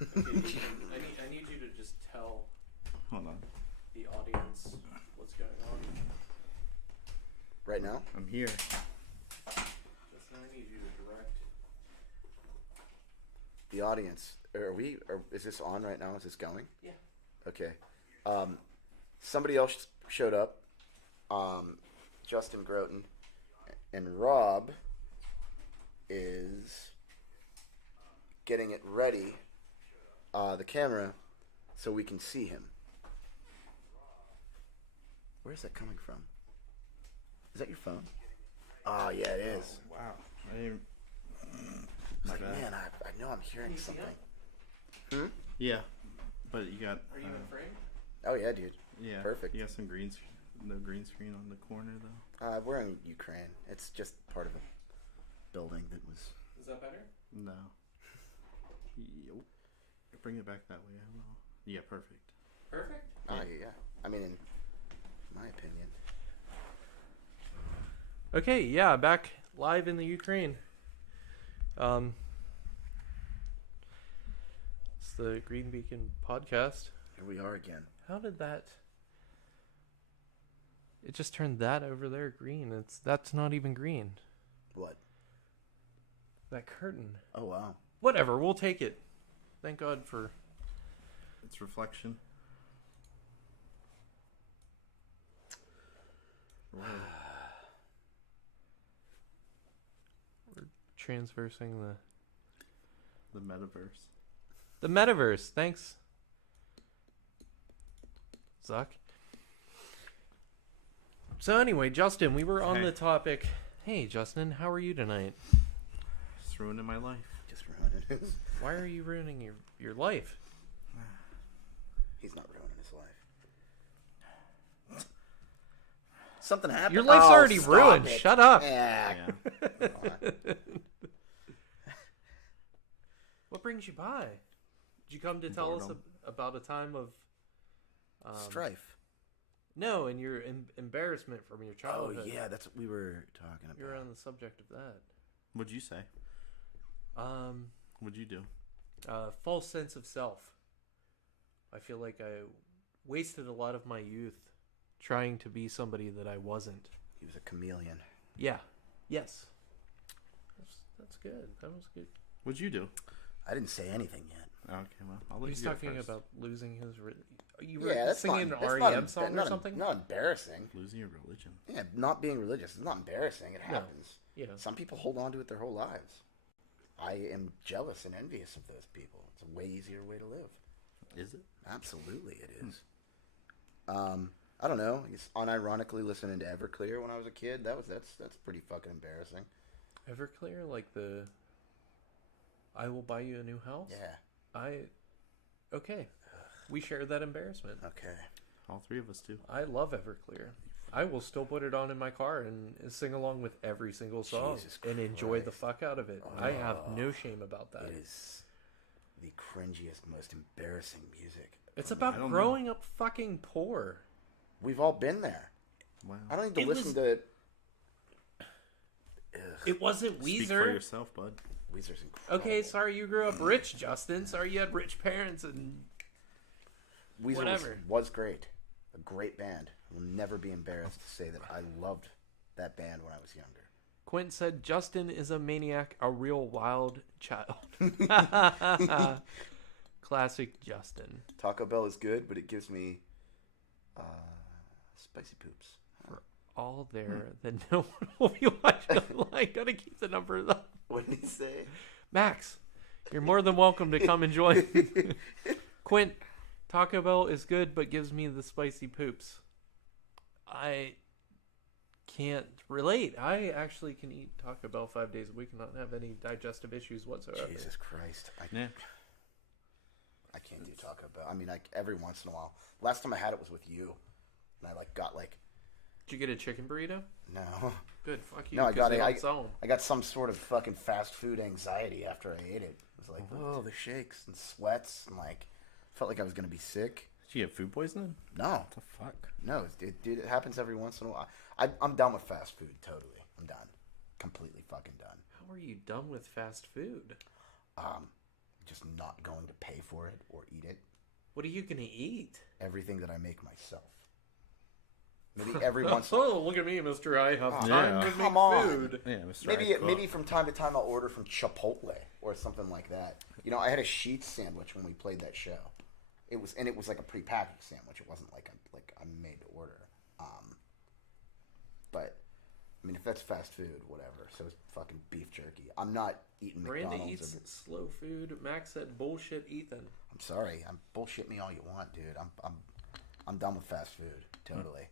Okay, I need you to just tell Hold on. the audience what's going on. Right now? I'm here. Justin, I need you to direct. The audience. Is this on right now? Is this going? Yeah. Okay. Somebody else showed up. Justin Groton. And Rob is getting it ready, the camera, so we can see him. Where's that coming from? Is that your phone? Oh, yeah, it is. Wow. I didn't... It's like, man, I know I'm hearing something. Hmm? Yeah, but you got... Are you in frame? Oh, yeah, dude. Yeah. Perfect. You got some no green screen on the corner, though. We're in Ukraine. It's just part of a building that was... Is that better? No. Yep. Bring it back that way, I will. Yeah, perfect. Perfect? Yeah. I mean, in my opinion. Okay, yeah, back live in the Ukraine. It's the Green Beacon podcast. Here we are again. How did that... It just turned that over there green. That's not even green. What? That curtain. Oh, wow. Whatever, we'll take it. Thank God for... It's reflection. Wow. We're transversing The metaverse. the metaverse. Thanks, Zuck. So anyway, Justin, we were on Hey. the topic. Hey, Justin, how are you tonight? It's ruining my life. Just ruining his... Why are you ruining your life? He's not ruining his life. Something happened. Your life's already stop ruined. it. Shut up. Yeah. Yeah. What brings you by? Did you come to tell us Boredom. about a time of Strife. No, and your embarrassment from your Oh, childhood. yeah, that's what we were talking about. You were on the subject of that. What'd you say? What'd you do? False sense of self. I feel like I wasted a lot of my youth trying to be somebody that I wasn't. He was a chameleon. Yeah. Yes. That's good. That was good. What'd you do? I didn't say anything yet. Okay, well, I'll let He's you go talking first. about losing his... You were Yeah, that's singing not, an that's REM not, song not, or something? Not embarrassing. Losing your religion. Yeah, not being religious. It's not embarrassing. It No. happens. Yeah. Some people hold on to it their whole lives. I am jealous and envious of those people. It's a way easier way to live. Is it? Absolutely, it is. I don't know. It's unironically listening to Everclear when I was a kid. That's pretty fucking embarrassing. Everclear? Like the... I will buy you a new house? Yeah. Okay. We share that embarrassment. Okay. All three of us do. I love Everclear. I will still put it on in my car and sing along with every single song Jesus and enjoy the Christ. fuck out of it. I have no shame about that. It is the cringiest, most embarrassing music. It's I about don't growing up fucking poor. We've all been there. Wow. I don't need to It listen was- to. Ugh, It wasn't Speak for Weezer. yourself, bud. Weezer's incredible. Okay, sorry you grew up rich, Justin. Sorry you had rich parents and Weezer whatever. was great. A great band. I will never be embarrassed to say that I loved that band when I was younger. Quint said Justin is a maniac, a real wild child. Classic Justin. Taco Bell is good, but it gives me spicy poops. All there that no one will be watching online. Gotta keep the numbers up. What did he say? Max, you're more than welcome to come and join. Quint, Taco Bell is good, but gives me the spicy poops. I can't relate. I actually can eat Taco Bell 5 days a week and not have any digestive issues whatsoever. Jesus Christ. Yeah. I can't do Taco Bell. I mean, every once in a while. Last time I had it was with you. And I got Did you get a chicken burrito? no. Good, fuck you. No, I 'cause got they it. don't sell 'em. I got some sort of fucking fast food anxiety after I ate it. It was like, oh, the shakes and sweats and felt like I was gonna be sick. Did you get food poisoning? No, What the fuck? no, it happens every once in a while. I'm done with fast food. Totally, I'm done. Completely fucking done. How are you done with fast food? just not going to pay for it or eat it. What are you gonna eat? Everything that I make myself. Maybe every once. Oh, look at me, Mister. I have Oh, time yeah. to Come make on. food. Yeah, Mr. Maybe from time to time I'll order from Chipotle or something like that. You know, I had a sheet sandwich when we played that show. It was like a prepackaged sandwich. It wasn't like a made to order. But I mean, if that's fast food, whatever. So it's fucking beef jerky. I'm not eating Miranda McDonald's. eats slow food. Max said bullshit. Ethan. I'm sorry. I'm bullshit me all you want, dude. I'm done with fast food. Totally.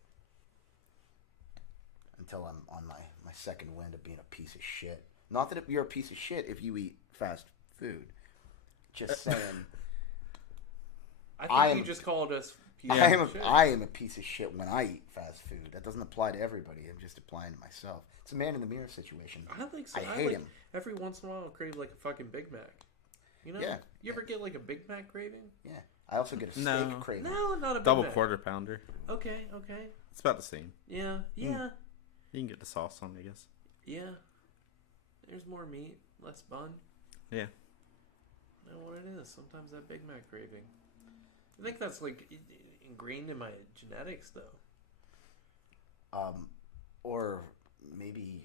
Until I'm on my second wind of being a piece of shit. Not that you're a piece of shit if you eat fast food. Just saying. I think you just called us. I am a piece of shit when I eat fast food. That doesn't apply to everybody. I'm just applying to myself. It's a man in the mirror situation. I don't think so. I hate him. Every once in a while, I'll crave like a fucking Big Mac. You know? Yeah. You ever get like a Big Mac craving? Yeah. I also get a steak No. craving. No, not a Big Double Mac. quarter pounder. Okay. It's about the same. Yeah. You can get the sauce on, I guess. Yeah. There's more meat, less bun. Yeah. I know what it is. Sometimes that Big Mac craving. I think that's like ingrained in my genetics, though. Or maybe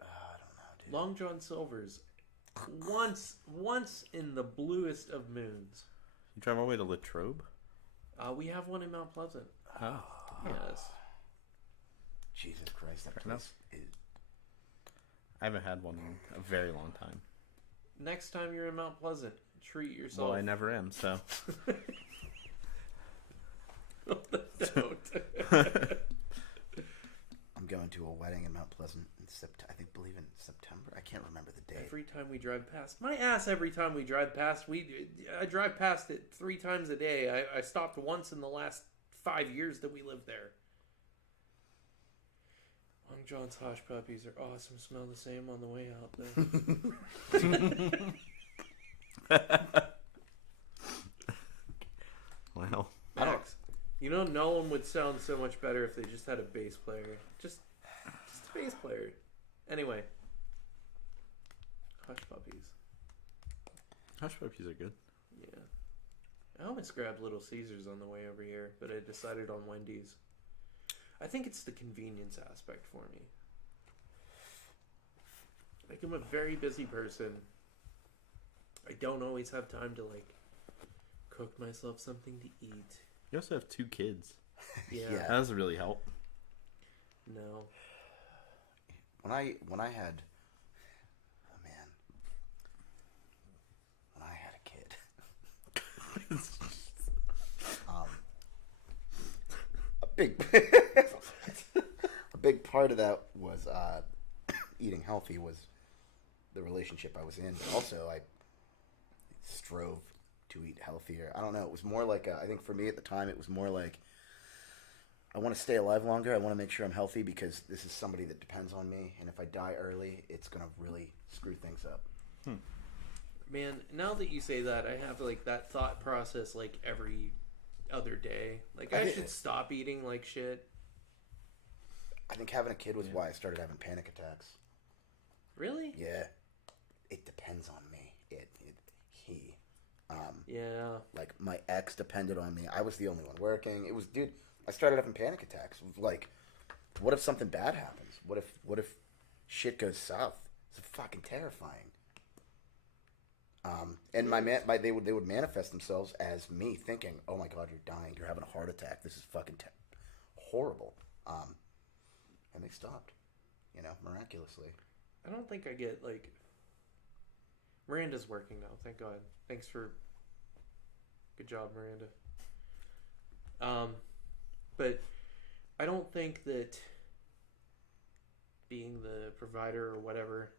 I don't know, dude. Long John Silver's. Once in the bluest of moons. You drive all the way to Latrobe? We have one in Mount Pleasant. Oh. Yes. Jesus Christ, that Fair place enough. is. I haven't had one in a very long time. Next time you're in Mount Pleasant, treat yourself. Well, I never am, so. Don't. I'm going to a wedding in Mount Pleasant in believe in September. I can't remember the date. Every time we drive past, my ass. Every time we drive past, I drive past it 3 times a day. I stopped once in the last 5 years that we lived there. Long John's Hush Puppies are awesome. Smell the same on the way out, though. Well. Max, you know, no one would sound so much better if they just had a bass player. Just a bass player. Anyway, Hush Puppies. Hush puppies are good. Yeah. I almost grabbed Little Caesars on the way over here, but I decided on Wendy's. I think it's the convenience aspect for me. Like, I'm a very busy person. I don't always have time to, like, cook myself something to eat. You also have 2 kids. Yeah. Yeah. That doesn't really help. No. When I had, oh man, when I had a kid, a big part of that was eating healthy was the relationship I was in. But also, I strove to eat healthier. I don't know. It was more like I think for me at the time, it was more like I want to stay alive longer. I want to make sure I'm healthy because this is somebody that depends on me. And if I die early, it's going to really screw things up. Man, now that you say that, I have, like, that thought process, like, every other day. Like, I should stop eating like shit. I think having a kid was why I started having panic attacks. Really? Yeah. It depends on me. Yeah. Like, my ex depended on me. I was the only one working. It was, dude, I started having panic attacks. Like, what if something bad happens? What if shit goes south? It's fucking terrifying. And they would manifest themselves as me thinking, oh my God, you're dying. You're having a heart attack. This is fucking horrible. And they stopped, miraculously. I don't think I get, like... Miranda's working now, thank God. Thanks for... Good job, Miranda. But I don't think that being the provider or whatever,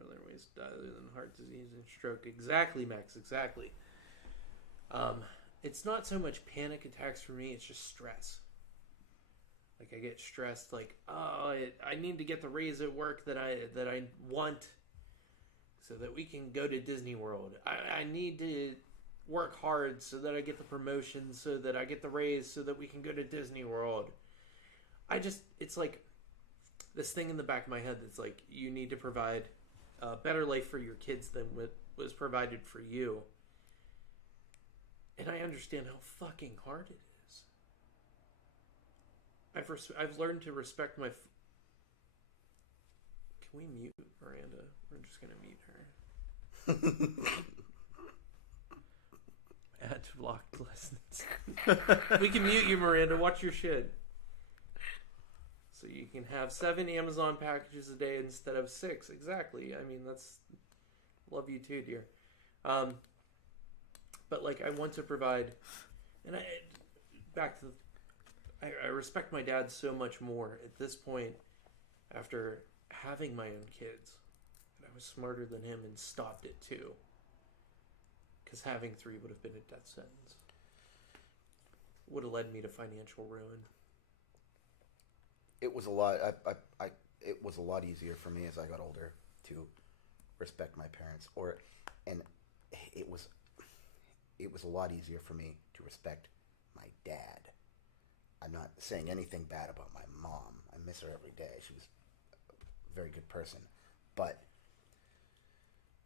other ways other than heart disease and stroke, exactly, Max, exactly. It's not so much panic attacks for me, it's just stress. Like, I get stressed, like, oh, I need to get the raise at work that I want so that we can go to Disney World. I need to work hard so that I get the promotion, so that I get the raise, so that we can go to Disney World. It's like this thing in the back of my head that's like, you need to provide a better life for your kids than what was provided for you. And I understand how fucking hard it is. I've learned to respect my. Can we mute Miranda? We're just gonna mute her. Add to blocked lessons. We can mute you, Miranda. Watch your shit. So you can have 7 Amazon packages a day instead of 6. Exactly. I mean, that's love you too, dear. But like, I want to provide, and back to, I respect my dad so much more at this point after having my own kids. I was smarter than him and stopped it too. Because having 3 would have been a death sentence. Would have led me to financial ruin. It was a lot. It was a lot easier for me as I got older to respect my parents, and it was a lot easier for me to respect my dad. I'm not saying anything bad about my mom. I miss her every day. She was a very good person, but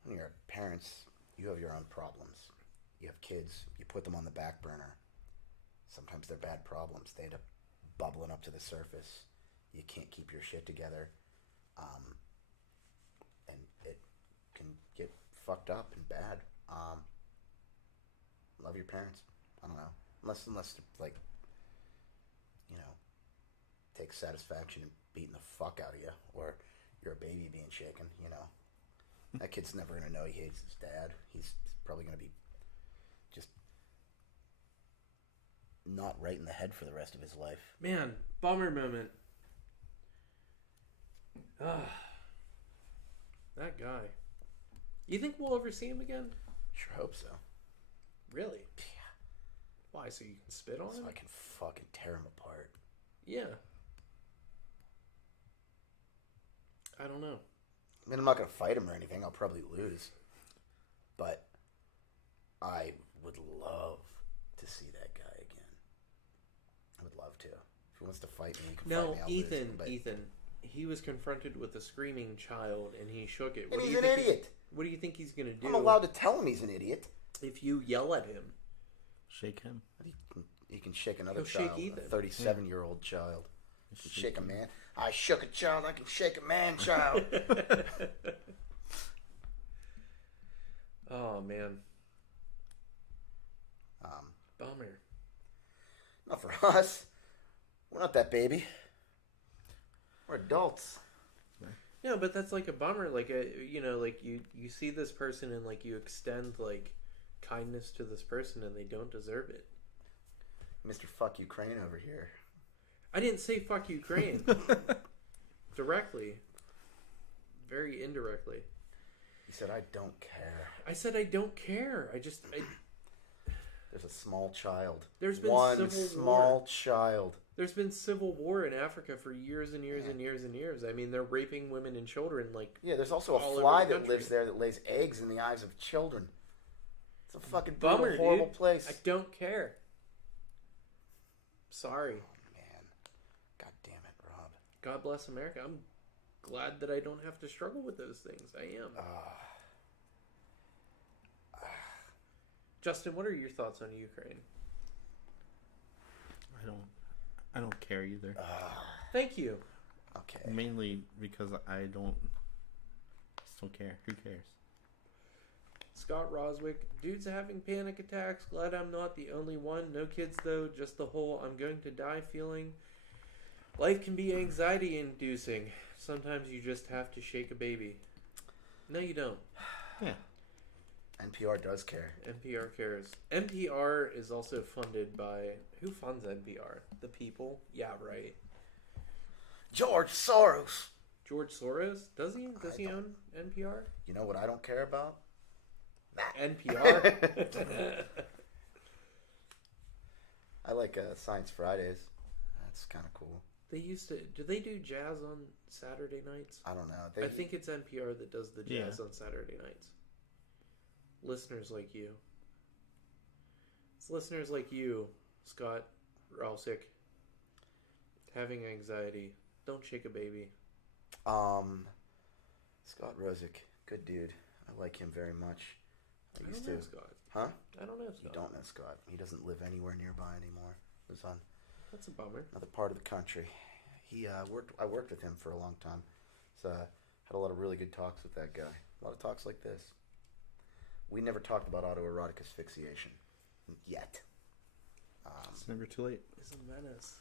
when you're parents, you have your own problems. You have kids. You put them on the back burner. Sometimes they're bad problems. They end up bubbling up to the surface. You can't keep your shit together, and it can get fucked up and bad. Love your parents. I don't know, unless like, you know, take satisfaction in beating the fuck out of you, or you're a baby being shaken. You know, that kid's never gonna know he hates his dad. He's probably gonna be just not right in the head for the rest of his life. Man, bummer moment. That guy. You think we'll ever see him again? Sure hope so. Really? Yeah. Why? So you can spit on So him? I can fucking tear him apart. Yeah. I don't know. I mean, I'm not gonna fight him or anything. I'll probably lose, but I would love to see that guy again. I would love to. If he wants to fight me, he can fight me. I'll lose him, but... Ethan. He was confronted with a screaming child, and he shook it. And he's an idiot. What do you think he's gonna do? I'm allowed to tell him he's an idiot. If you yell at him. Shake him. He can shake another He'll child, shake Ethan. a 37-year-old child. He can shake a man. I shook a child. I can shake a man child. Oh man. Bummer. Not for us. We're not that baby. We're adults. Yeah, but that's like a bummer. Like like you see this person and like you extend like kindness to this person and they don't deserve it. Mr. Fuck Ukraine over here. I didn't say fuck Ukraine. Directly. Very indirectly. He said, I don't care. I said I don't care. There's a small child. There's been one civil small war. child. There's been civil war in Africa for years and years and years and years. I mean, they're raping women and children like. Yeah, there's also all a over fly the that country. lives there that lays eggs in the eyes of children. It's a fucking Bummer, brutal, horrible dude. place. I don't care. Sorry. Oh, man. God damn it, Rob. God bless America. I'm glad that I don't have to struggle with those things. I am. Justin, what are your thoughts on Ukraine? I don't care either. Thank you. Okay. Mainly because I just don't care. Who cares? Scott Roswick, dude's having panic attacks. Glad I'm not the only one. No kids though, just the whole I'm going to die feeling. Life can be anxiety inducing. Sometimes you just have to shake a baby. No, you don't. Yeah. NPR does care. NPR cares. NPR is also funded by... Who funds NPR? The people? Yeah, right. George Soros. George Soros? Does he? Does he own NPR? You know what I don't care about? That. NPR? I like Science Fridays. That's kind of cool. They used to... Do they do jazz on Saturday nights? I don't know. I think it's NPR that does the jazz Yeah. on Saturday nights. Listeners like you. It's listeners like you, Scott Ralsick, having anxiety. Don't shake a baby. Scott Rosick, good dude. I like him very much. I I used don't know to. Scott. Huh? I don't know You Scott. don't know Scott. He doesn't live anywhere nearby anymore. Lives on That's a bummer. another part of the country. He worked. I worked with him for a long time, so had a lot of really good talks with that guy. A lot of talks like this. We never talked about autoerotic asphyxiation yet. It's never too late. He's a menace.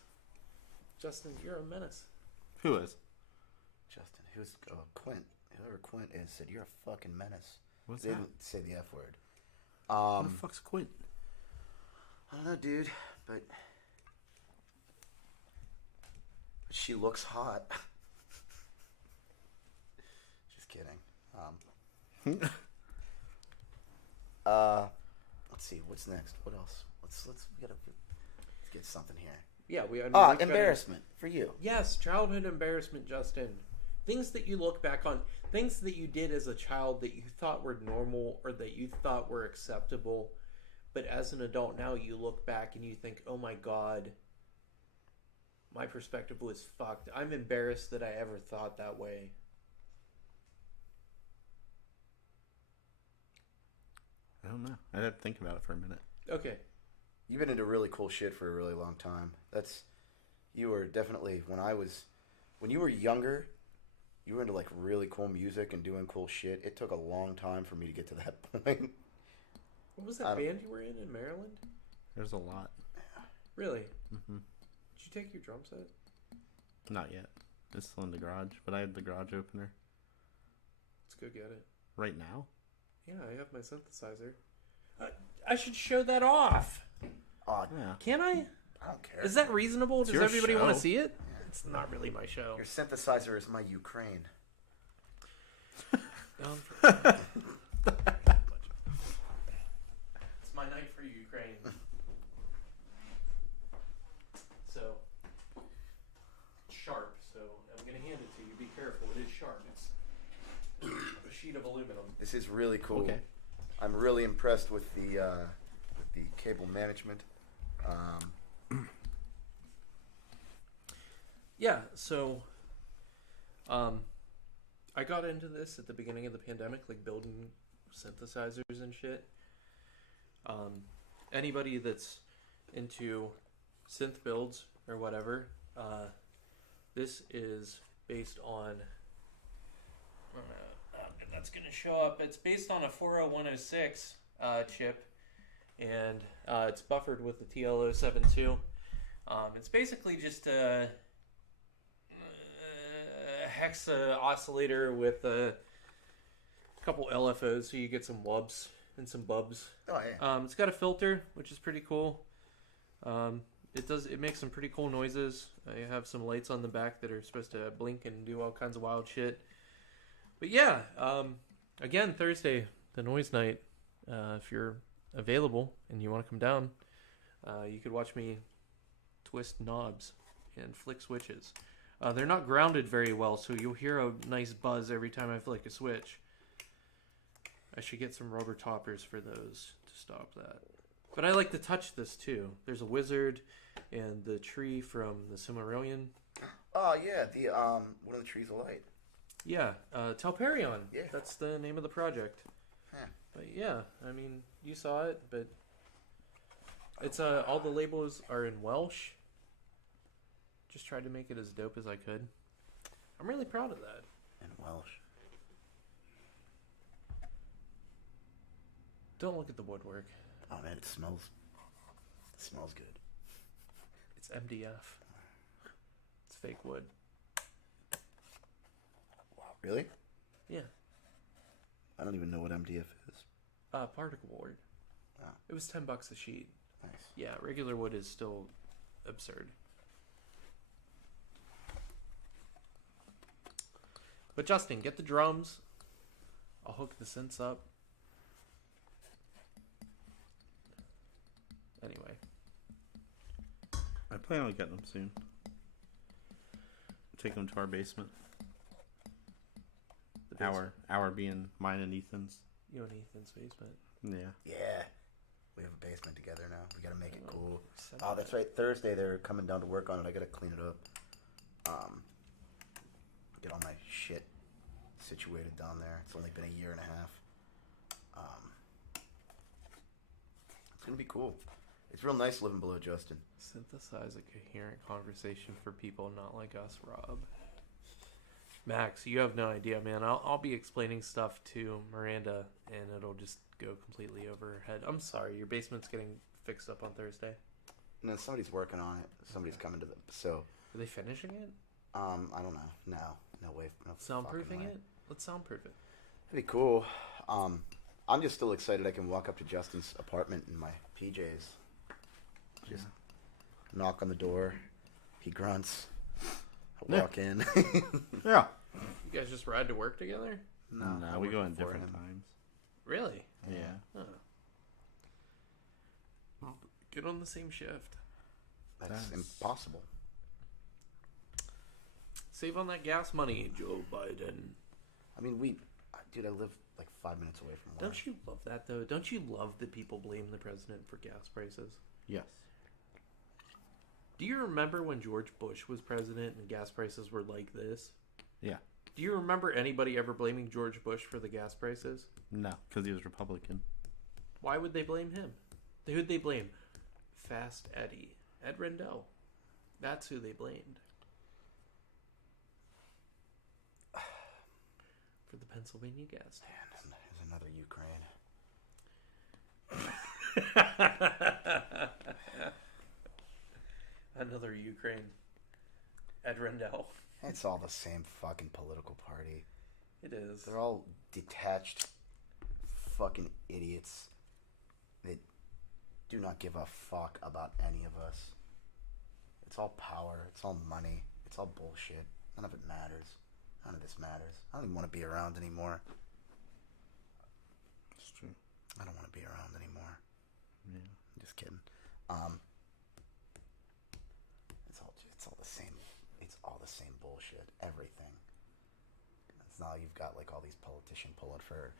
Justin, you're a menace. Who is? Justin, who's Quint? Whoever Quint is said you're a fucking menace. What's They that? didn't say the F word. Who the fuck's Quint? I don't know, dude, but she looks hot. Just kidding. Let's see what's next. What else? Let's get something here. Yeah, we've gotta- Embarrassment for you. Yes, childhood embarrassment, Justin. Things that you look back on, things that you did as a child that you thought were normal or that you thought were acceptable, but as an adult now you look back and you think, oh my god, my perspective was fucked. I'm embarrassed that I ever thought that way. I don't know. I'd have to think about it for a minute. Okay. You've been into really cool shit for a really long time. You were definitely when you were younger, you were into like really cool music and doing cool shit. It took a long time for me to get to that point. What was that band you were in Maryland? There's a lot. Really? Mm-hmm. Did you take your drum set? Not yet. It's still in the garage, but I have the garage opener. Let's go get it. Right now? Yeah, I have my synthesizer. I should show that off. Yeah. Can I? I don't care. Is that reasonable? Does your everybody want to show. see it? It's not really my show. Your synthesizer is my Ukraine. Down for It's my night for Ukraine. So sharp. So I'm gonna hand it to you. Be careful. It is sharp. It's a sheet of aluminum. This is really cool. Okay. I'm really impressed with the cable management. Yeah, so I got into this at the beginning of the pandemic, like building synthesizers and shit. Anybody that's into synth builds or whatever, this is based on that's going to show up. It's based on a 40106 chip, and it's buffered with the TL072. It's basically just a hexa oscillator with a couple LFOs, so you get some wubs and some bubs. Oh yeah. It's got a filter, which is pretty cool. It makes some pretty cool noises. I have some lights on the back that are supposed to blink and do all kinds of wild shit. But yeah, again, Thursday, the noise night. If you're available and you want to come down, you could watch me twist knobs and flick switches. They're not grounded very well, so you'll hear a nice buzz every time I flick a switch. I should get some rubber toppers for those to stop that. But I like to touch this too. There's a wizard and the tree from the Silmarillion. Oh yeah, the one of the trees of light. Yeah, Telperion. Yeah. That's the name of the project. Huh. But yeah, I mean, you saw it, but it's all the labels are in Welsh. Just tried to make it as dope as I could. I'm really proud of that. In Welsh. Don't look at the woodwork. Oh man, it smells. It smells good. It's MDF. It's fake wood. Wow, really? Yeah. I don't even know what MDF is. Particle board. Wow. It was $10 a sheet. Nice. Yeah, regular wood is still absurd. But Justin, get the drums. I'll hook the synths up. Anyway. I plan on getting them soon. Take them to our basement. The basement. Our being mine and Ethan's. You and Ethan's basement. Yeah. Yeah. We have a basement together now. We gotta make it cool. Send Oh, it. that's right. Thursday they're coming down to work on it. I gotta clean it up. Get all my shit situated down there. It's only been a year and a half. It's gonna be cool. It's real nice living below Justin. Synthesize a coherent conversation for people not like us, Rob. Max, you have no idea, man. I'll be explaining stuff to Miranda, and it'll just go completely over her head. I'm sorry, your basement's getting fixed up on Thursday. No, somebody's working on it. Somebody's coming to the. So, Are they finishing it? I don't know. No way. No fucking Soundproofing way. it? Let's soundproof it. It'd be cool. I'm just still excited I can walk up to Justin's apartment in my PJs. Just knock on the door. He grunts. I walk in. Yeah. You guys just ride to work together? No, I we work go in before different him. times. Really? Yeah. Huh. Well, get on the same shift. That's That's- impossible. Save on that gas money, Joe Biden. I mean, dude, I live like 5 minutes away from work. Don't you love that, though? Don't you love that people blame the president for gas prices? Yes. Do you remember when George Bush was president and gas prices were like this? Yeah. Do you remember anybody ever blaming George Bush for the gas prices? No, because he was Republican. Why would they blame him? Who'd they blame? Fast Eddie. Ed Rendell. That's who they blamed. For the Pennsylvania gas Man, there's another Ukraine. Another Ukraine. Ed Rendell. It's all the same fucking political party. It is. They're all detached fucking idiots that do not give a fuck about any of us. It's all power. It's all money. It's all bullshit. None of it matters. None of this matters. I don't even want to be around anymore. It's true. I don't want to be around anymore. Yeah. I'm just kidding. It's all the same. It's all the same bullshit. Everything. It's now you've got like all these politicians pulling for,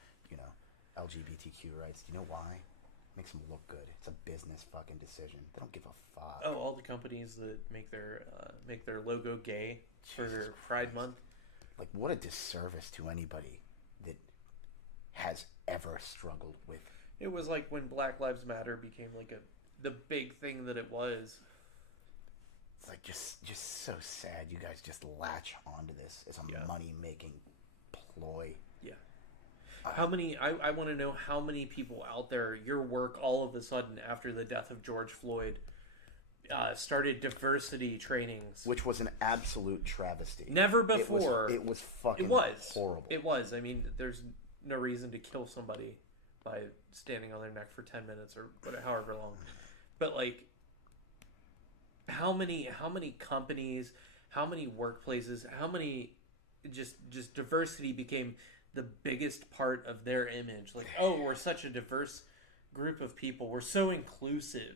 LGBTQ rights. Do you know why? It makes them look good. It's a business fucking decision. They don't give a fuck. Oh, all the companies that make their logo gay for Jesus Pride Christ. Month. Like, what a disservice to anybody that has ever struggled with. It was like when Black Lives Matter became like the big thing that it was. It's like just so sad. You guys just latch onto this as a Yeah. money-making ploy. Yeah. How many? I want to know how many people out there, your work all of a sudden after the death of George Floyd, started diversity trainings. Which was an absolute travesty. Never before. It was fucking It was horrible. It was. I mean, there's no reason to kill somebody by standing on their neck for 10 minutes or however long. But like, how many companies, how many workplaces, how many just diversity became the biggest part of their image. Like, oh, we're such a diverse group of people. We're so inclusive.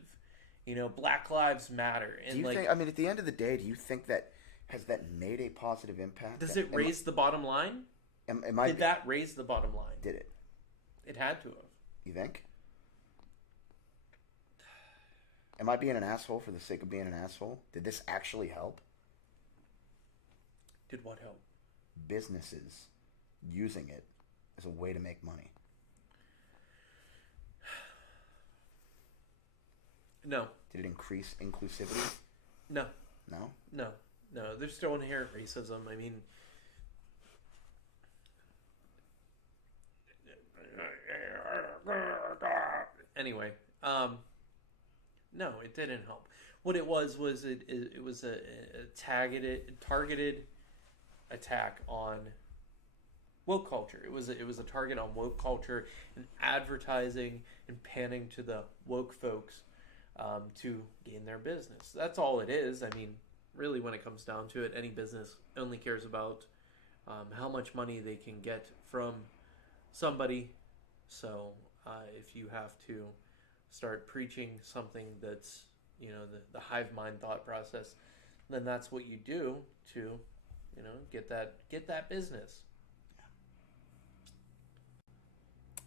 Black Lives Matter. And Do you think? I mean, at the end of the day, do you think that has that made a positive impact? does it raise the bottom line? Did that raise the bottom line? Did it? It had to have. You think? Am I being an asshole for the sake of being an asshole? Did this actually help? Did what help? Businesses using it as a way to make money. No. Did it increase inclusivity? No. No? No. There's still inherent racism. I mean, anyway, no, it didn't help. What it was it was a targeted attack on woke culture. It was a target on woke culture and advertising and panning to the woke folks to gain their business. That's all it is. I mean, really, when it comes down to it, any business only cares about how much money they can get from somebody. So if you have to start preaching something that's the hive mind thought process, then that's what you do to get that business.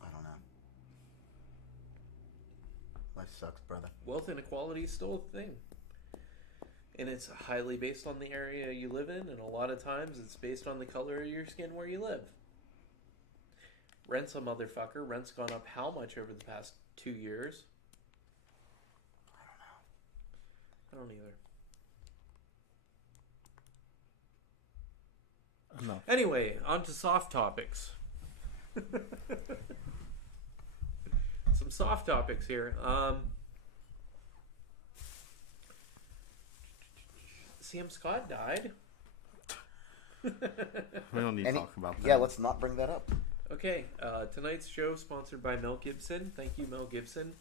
I don't know. Life sucks, brother. Wealth inequality is still a thing. And it's highly based on the area you live in, and a lot of times it's based on the color of your skin where you live. Rent's a motherfucker. Rent's gone up how much over the past 2 years? I don't either. No. Anyway, on to soft topics. Some soft topics here. Sam Scott died. We don't need to talk about that. Yeah, let's not bring that up. Okay, tonight's show sponsored by Mel Gibson. Thank you, Mel Gibson.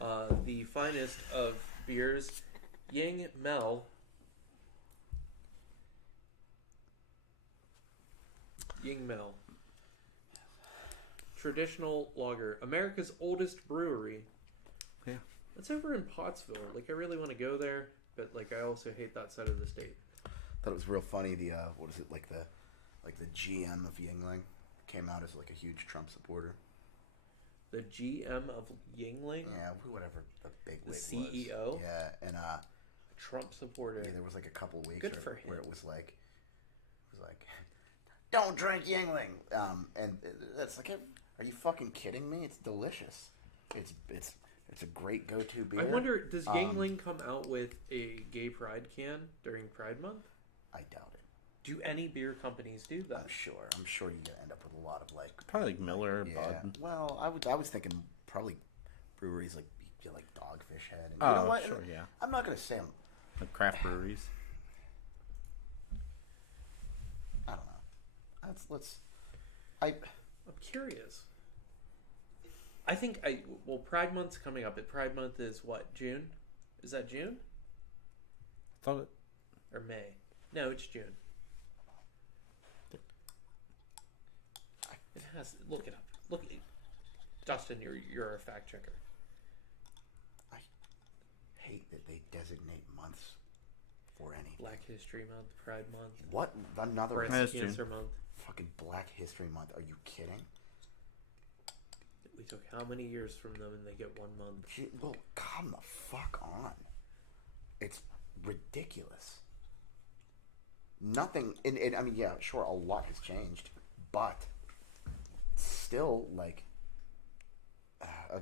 The finest of beers, Ying Mel. Ying Mel. Traditional lager. America's oldest brewery. Yeah. It's over in Pottsville. Like, I really want to go there, but, like, I also hate that side of the state. Thought it was real funny. The what is it, like the GM of Yingling came out as like a huge Trump supporter. The GM of Yingling? Yeah, whatever the big The wig CEO? was. Yeah, and Trump supporter. yeah, there was like a couple weeks Good for him. where it was like, don't drink Yingling. And that's like, are you fucking kidding me? It's delicious. It's a great go-to beer. I wonder, does Yingling come out with a gay pride can during Pride Month? I doubt it. Do any beer companies do that? I'm sure you end up with a lot of like Probably like Miller or yeah. Bud. Well, I was thinking probably breweries like Dogfish Head. And, Oh, you know what? sure, yeah. I'm not gonna say Like craft breweries. I don't know. I'm curious. I think Pride Month's coming up. Pride Month is what, June? Is that June? Thought it. Or May? No, it's June. It has. Look it up. Look, Dustin, you're a fact checker. I hate that they designate months for anything. Black History Month, Pride Month, What? Another Breast That's June. Cancer Month. fucking Black History Month? Are you kidding? We took how many years from them, and they get 1 month? Well, come the fuck on. It's ridiculous. Nothing. I mean, yeah, sure, a lot has changed, but still, like,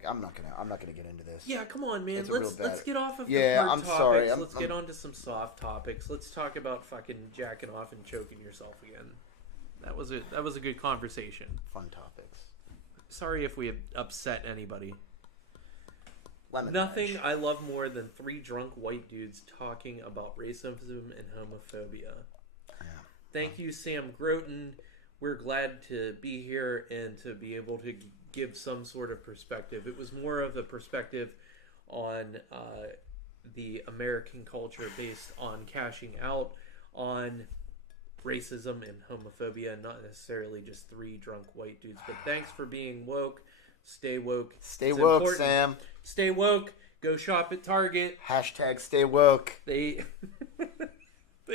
I'm not gonna get into this. Yeah, come on, man. It's a real Let's bad- get off of Yeah, the hard I'm topics. sorry. Let's get on to some soft topics. Let's talk about fucking jacking off and choking yourself again. That was a good conversation. Fun topics. Sorry if we upset anybody. Lemon Nothing Ledge. I love more than three drunk white dudes talking about racism and homophobia. Yeah. Thank you, Sam Groton. We're glad to be here and to be able to give some sort of perspective. It was more of a perspective on the American culture based on cashing out on racism and homophobia, not necessarily just three drunk white dudes. But thanks for being woke. Stay woke. Stay It's woke, important. Sam. Stay woke. Go shop at Target. Hashtag stay woke. They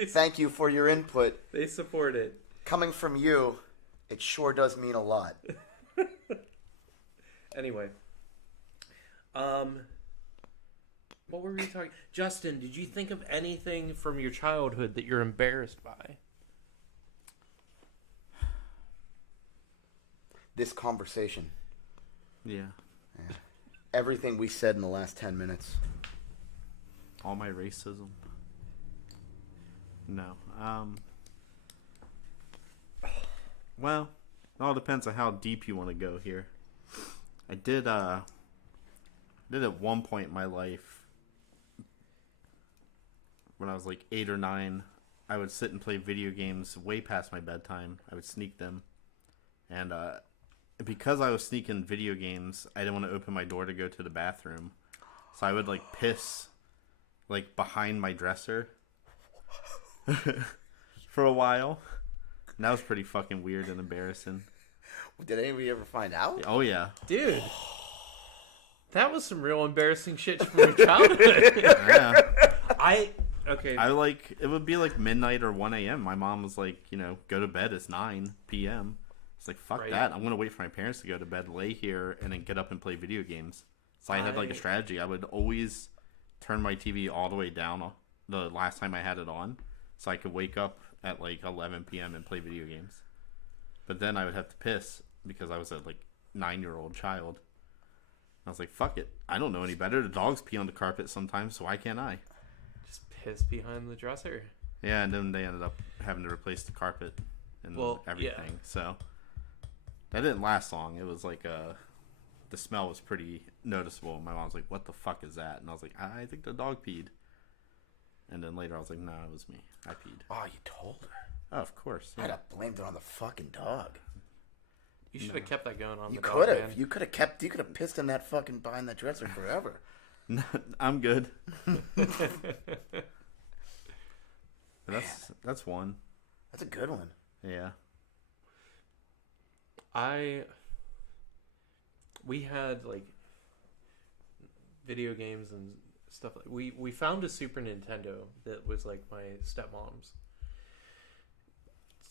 Thank you for your input. they support it. Coming from you, it sure does mean a lot. Anyway, what were we talking? Justin, did you think of anything from your childhood that you're embarrassed by? This conversation. Yeah. Everything we said in the last 10 minutes. All my racism. No. Well, it all depends on how deep you want to go here. I did at one point in my life, when I was like 8 or 9, I would sit and play video games way past my bedtime. I would sneak them. And because I was sneaking video games, I didn't want to open my door to go to the bathroom. So I would like piss like behind my dresser for a while. And that was pretty fucking weird and embarrassing. Did anybody ever find out? Oh yeah. Dude, that was some real embarrassing shit from your childhood. Yeah. Okay. I like, it would be like midnight or 1 a.m. My mom was like, go to bed. It's 9 p.m. It's like, fuck Right. that. I'm going to wait for my parents to go to bed, lay here, and then get up and play video games. So I had like a strategy. I would always turn my TV all the way down the last time I had it on, so I could wake up at like 11 p.m. and play video games. But then I would have to piss because I was a like 9-year-old child. I was like, fuck it. I don't know any better. The dogs pee on the carpet sometimes, so why can't I? piss behind the dresser. Yeah, and then they ended up having to replace the carpet and everything. Yeah. So that didn't last long. It was like the smell was pretty noticeable. My mom was like, "What the fuck is that?" And I was like, "I think the dog peed." And then later I was like, "No, it was me. I peed." Oh, you told her. Oh, of course. I'd Yeah. have blamed it on the fucking dog. You should have kept that going on You the dog, could man. have. You could have kept. You could have pissed in that fucking behind that dresser forever. No, I'm good. That's one. That's a good one. Yeah. We had like video games and stuff like we found a Super Nintendo that was like my stepmom's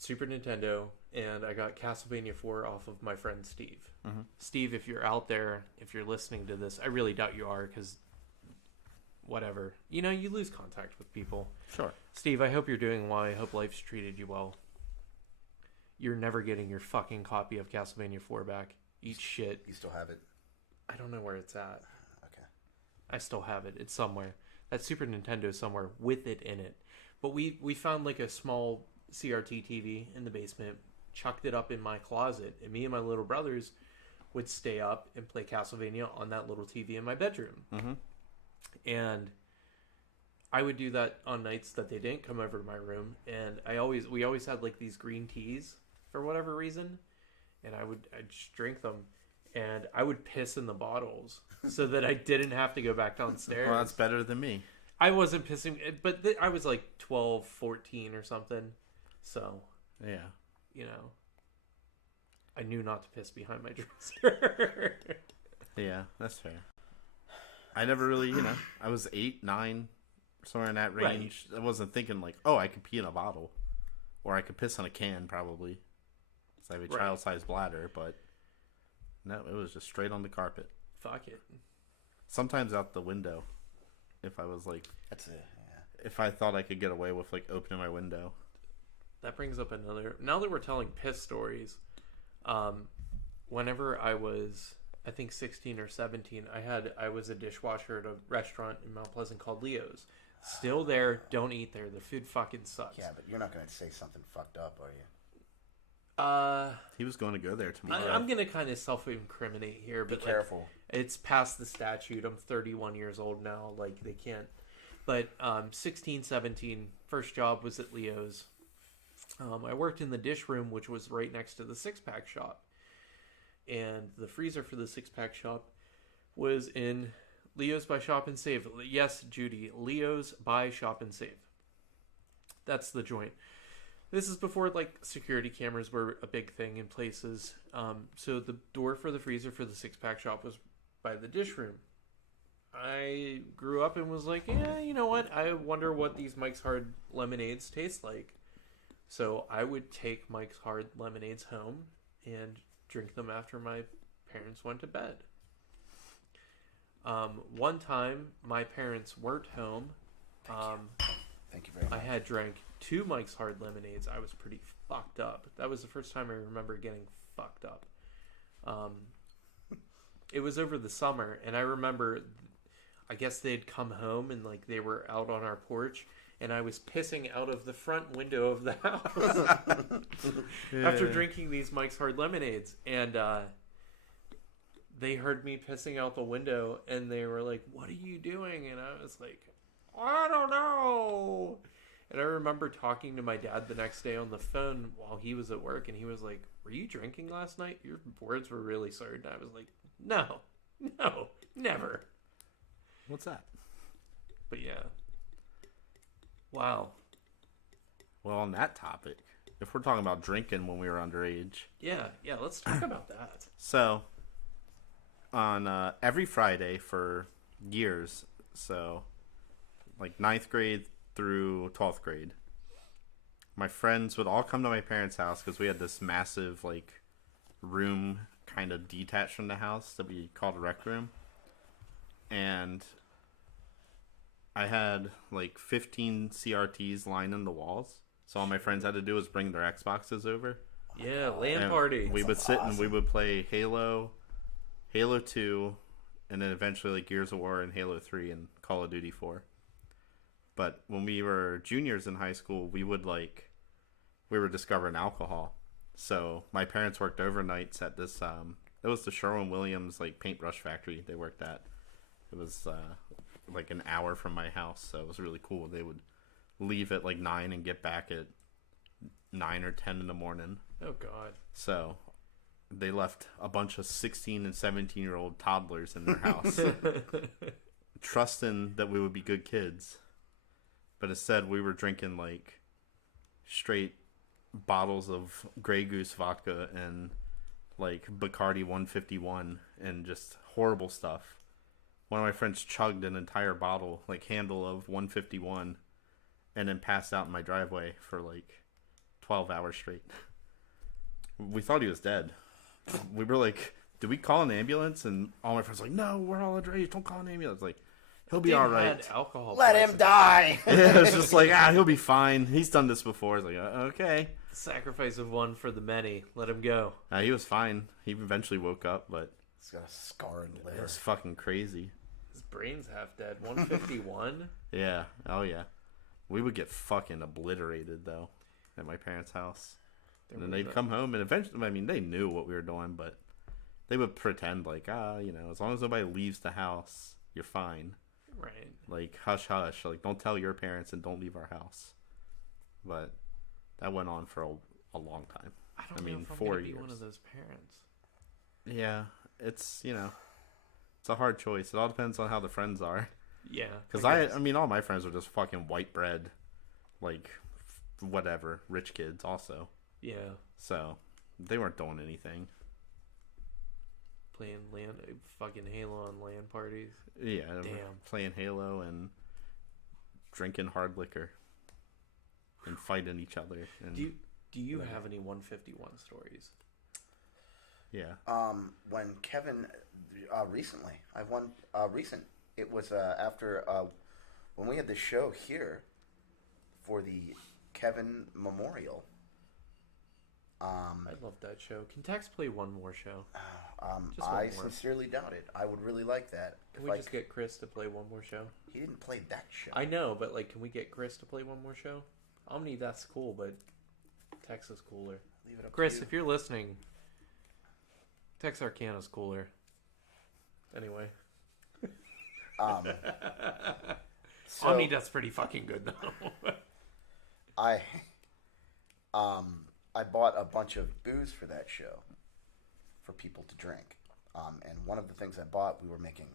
Super Nintendo, and I got Castlevania 4 off of my friend Steve. Mhm. Steve, if you're out there, if you're listening to this, I really doubt you are, because whatever, you lose contact with people. Sure. Steve, I hope you're doing well. I hope life's treated you well. You're never getting your fucking copy of Castlevania 4 back. Eat shit. You still have it. I don't know where it's at. Okay. I still have it. It's somewhere. That Super Nintendo is somewhere with it in it. But we found like a small CRT TV in the basement, chucked it up in my closet, and me and my little brothers would stay up and play Castlevania on that little TV in my bedroom. Mm-hmm. And I would do that on nights that they didn't come over to my room, and we always had like these green teas for whatever reason, and I'd just drink them, and I would piss in the bottles so that I didn't have to go back downstairs. Well, that's better than me. I wasn't pissing, but I was like 12, 14 or something, so Yeah. I knew not to piss behind my dresser. Yeah, that's fair. I never really, I was 8, 9, somewhere in that range. I wasn't thinking like, oh, I could pee in a bottle. Or I could piss in a can, probably. Because I have a Right. child-sized bladder, but no, it was just straight on the carpet. Fuck it. Sometimes out the window. If I was like, That's it. Yeah. if I thought I could get away with like opening my window. That brings up another. Now that we're telling piss stories, whenever I was, I think 16 or 17, I was a dishwasher at a restaurant in Mount Pleasant called Leo's. Still there. Don't eat there. The food fucking sucks. Yeah, but you're not going to say something fucked up, are you? He was going to go there tomorrow. I'm gonna kind of self-incriminate here, Be but careful. it's past the statute. I'm 31 years old now. Like, they can't. But 16, 17, first job was at Leo's. I worked in the dish room, which was right next to the six-pack shop. And the freezer for the six-pack shop was in Leo's by Shop and Save. Yes, Judy, Leo's by Shop and Save. That's the joint. This is before, like, security cameras were a big thing in places. So the door for the freezer for the six-pack shop was by the dish room. I grew up and was like, yeah, you know what? I wonder what these Mike's Hard lemonades taste like. So I would take Mike's Hard lemonades home and drink them after my parents went to bed. One time, my parents weren't home. Thank you very much. I had drank 2 Mike's Hard lemonades. I was pretty fucked up. That was the first time I remember getting fucked up. It was over the summer, and I remember, I guess they'd come home and like they were out on our porch, and I was pissing out of the front window of the house after drinking these Mike's Hard lemonades, and they heard me pissing out the window, and they were like, "What are you doing?" And I was like, "I don't know." And I remember talking to my dad the next day on the phone while he was at work, and he was like, "Were you drinking last night? Your words were really slurred." And I was like, No, never. What's that? But yeah. Wow. Well, on that topic, if we're talking about drinking when we were underage. Yeah, let's talk about that. So, on every Friday for years, so like 9th grade through 12th grade, my friends would all come to my parents' house because we had this massive like room kind of detached from the house that we called a rec room, and I had like 15 CRTs lining the walls, so all my friends had to do was bring their Xboxes over. Yeah, LAN And party. we would sit and we would play Halo 2, and then eventually like Gears of War and Halo 3 and Call of Duty 4. But when we were juniors in high school, we were discovering alcohol. So my parents worked overnights at this. It was the Sherwin-Williams like paintbrush factory they worked at. It was like an hour from my house, so it was really cool. They would leave at like 9 and get back at 9 or 10 in the morning. Oh God. So they left a bunch of 16 and 17-year-old toddlers in their house, trusting that we would be good kids. But instead, we were drinking like straight bottles of Grey Goose vodka and like Bacardi 151 and just horrible stuff. One of my friends chugged an entire bottle, like handle of 151, and then passed out in my driveway for like 12 hours straight. We thought he was dead. We were like, did we call an ambulance? And all my friends were like, no, we're all underage. Don't call an ambulance. Like, he'll be all right. Alcohol. Let him die. Yeah, it's just like, he'll be fine. He's done this before. It's like, okay. Sacrifice of one for the many. Let him go. He was fine. He eventually woke up, but He's got a scarred it liver. was fucking crazy. His brain's half dead. 151. Yeah. Oh, yeah. We would get fucking obliterated, though, at my parents' house. And then they'd come home, and eventually, I mean, they knew what we were doing, but they would pretend like, as long as nobody leaves the house, you're fine. Right. Like, hush, hush. Like, don't tell your parents and don't leave our house. But that went on for a long time. I don't mean, know if I'm 4 gonna be years. one of those parents. Yeah, it's, it's a hard choice. It all depends on how the friends are. Yeah. Because guess. I mean, all my friends were just fucking white bread, like, whatever, rich kids also. Yeah. So, they weren't doing anything. Playing fucking Halo on LAN parties. Yeah, Damn. playing Halo and drinking hard liquor and fighting each other. And Do you have any 151 stories? yeah, When Kevin, recently, it was after, when we had the show here for the Kevin Memorial. I love that show. Can Tex play one more show? Just one I more. sincerely doubt it. I would really like that. Can we just get Chris to play one more show? He didn't play that show. I know, but like, can we get Chris to play one more show? Omni, that's cool, but Tex is cooler. Leave it up Chris, to you. if you're listening, Texarkana's cooler. Anyway. So, Omni, that's pretty fucking good though. I bought a bunch of booze for that show for people to drink. And one of the things I bought, we were making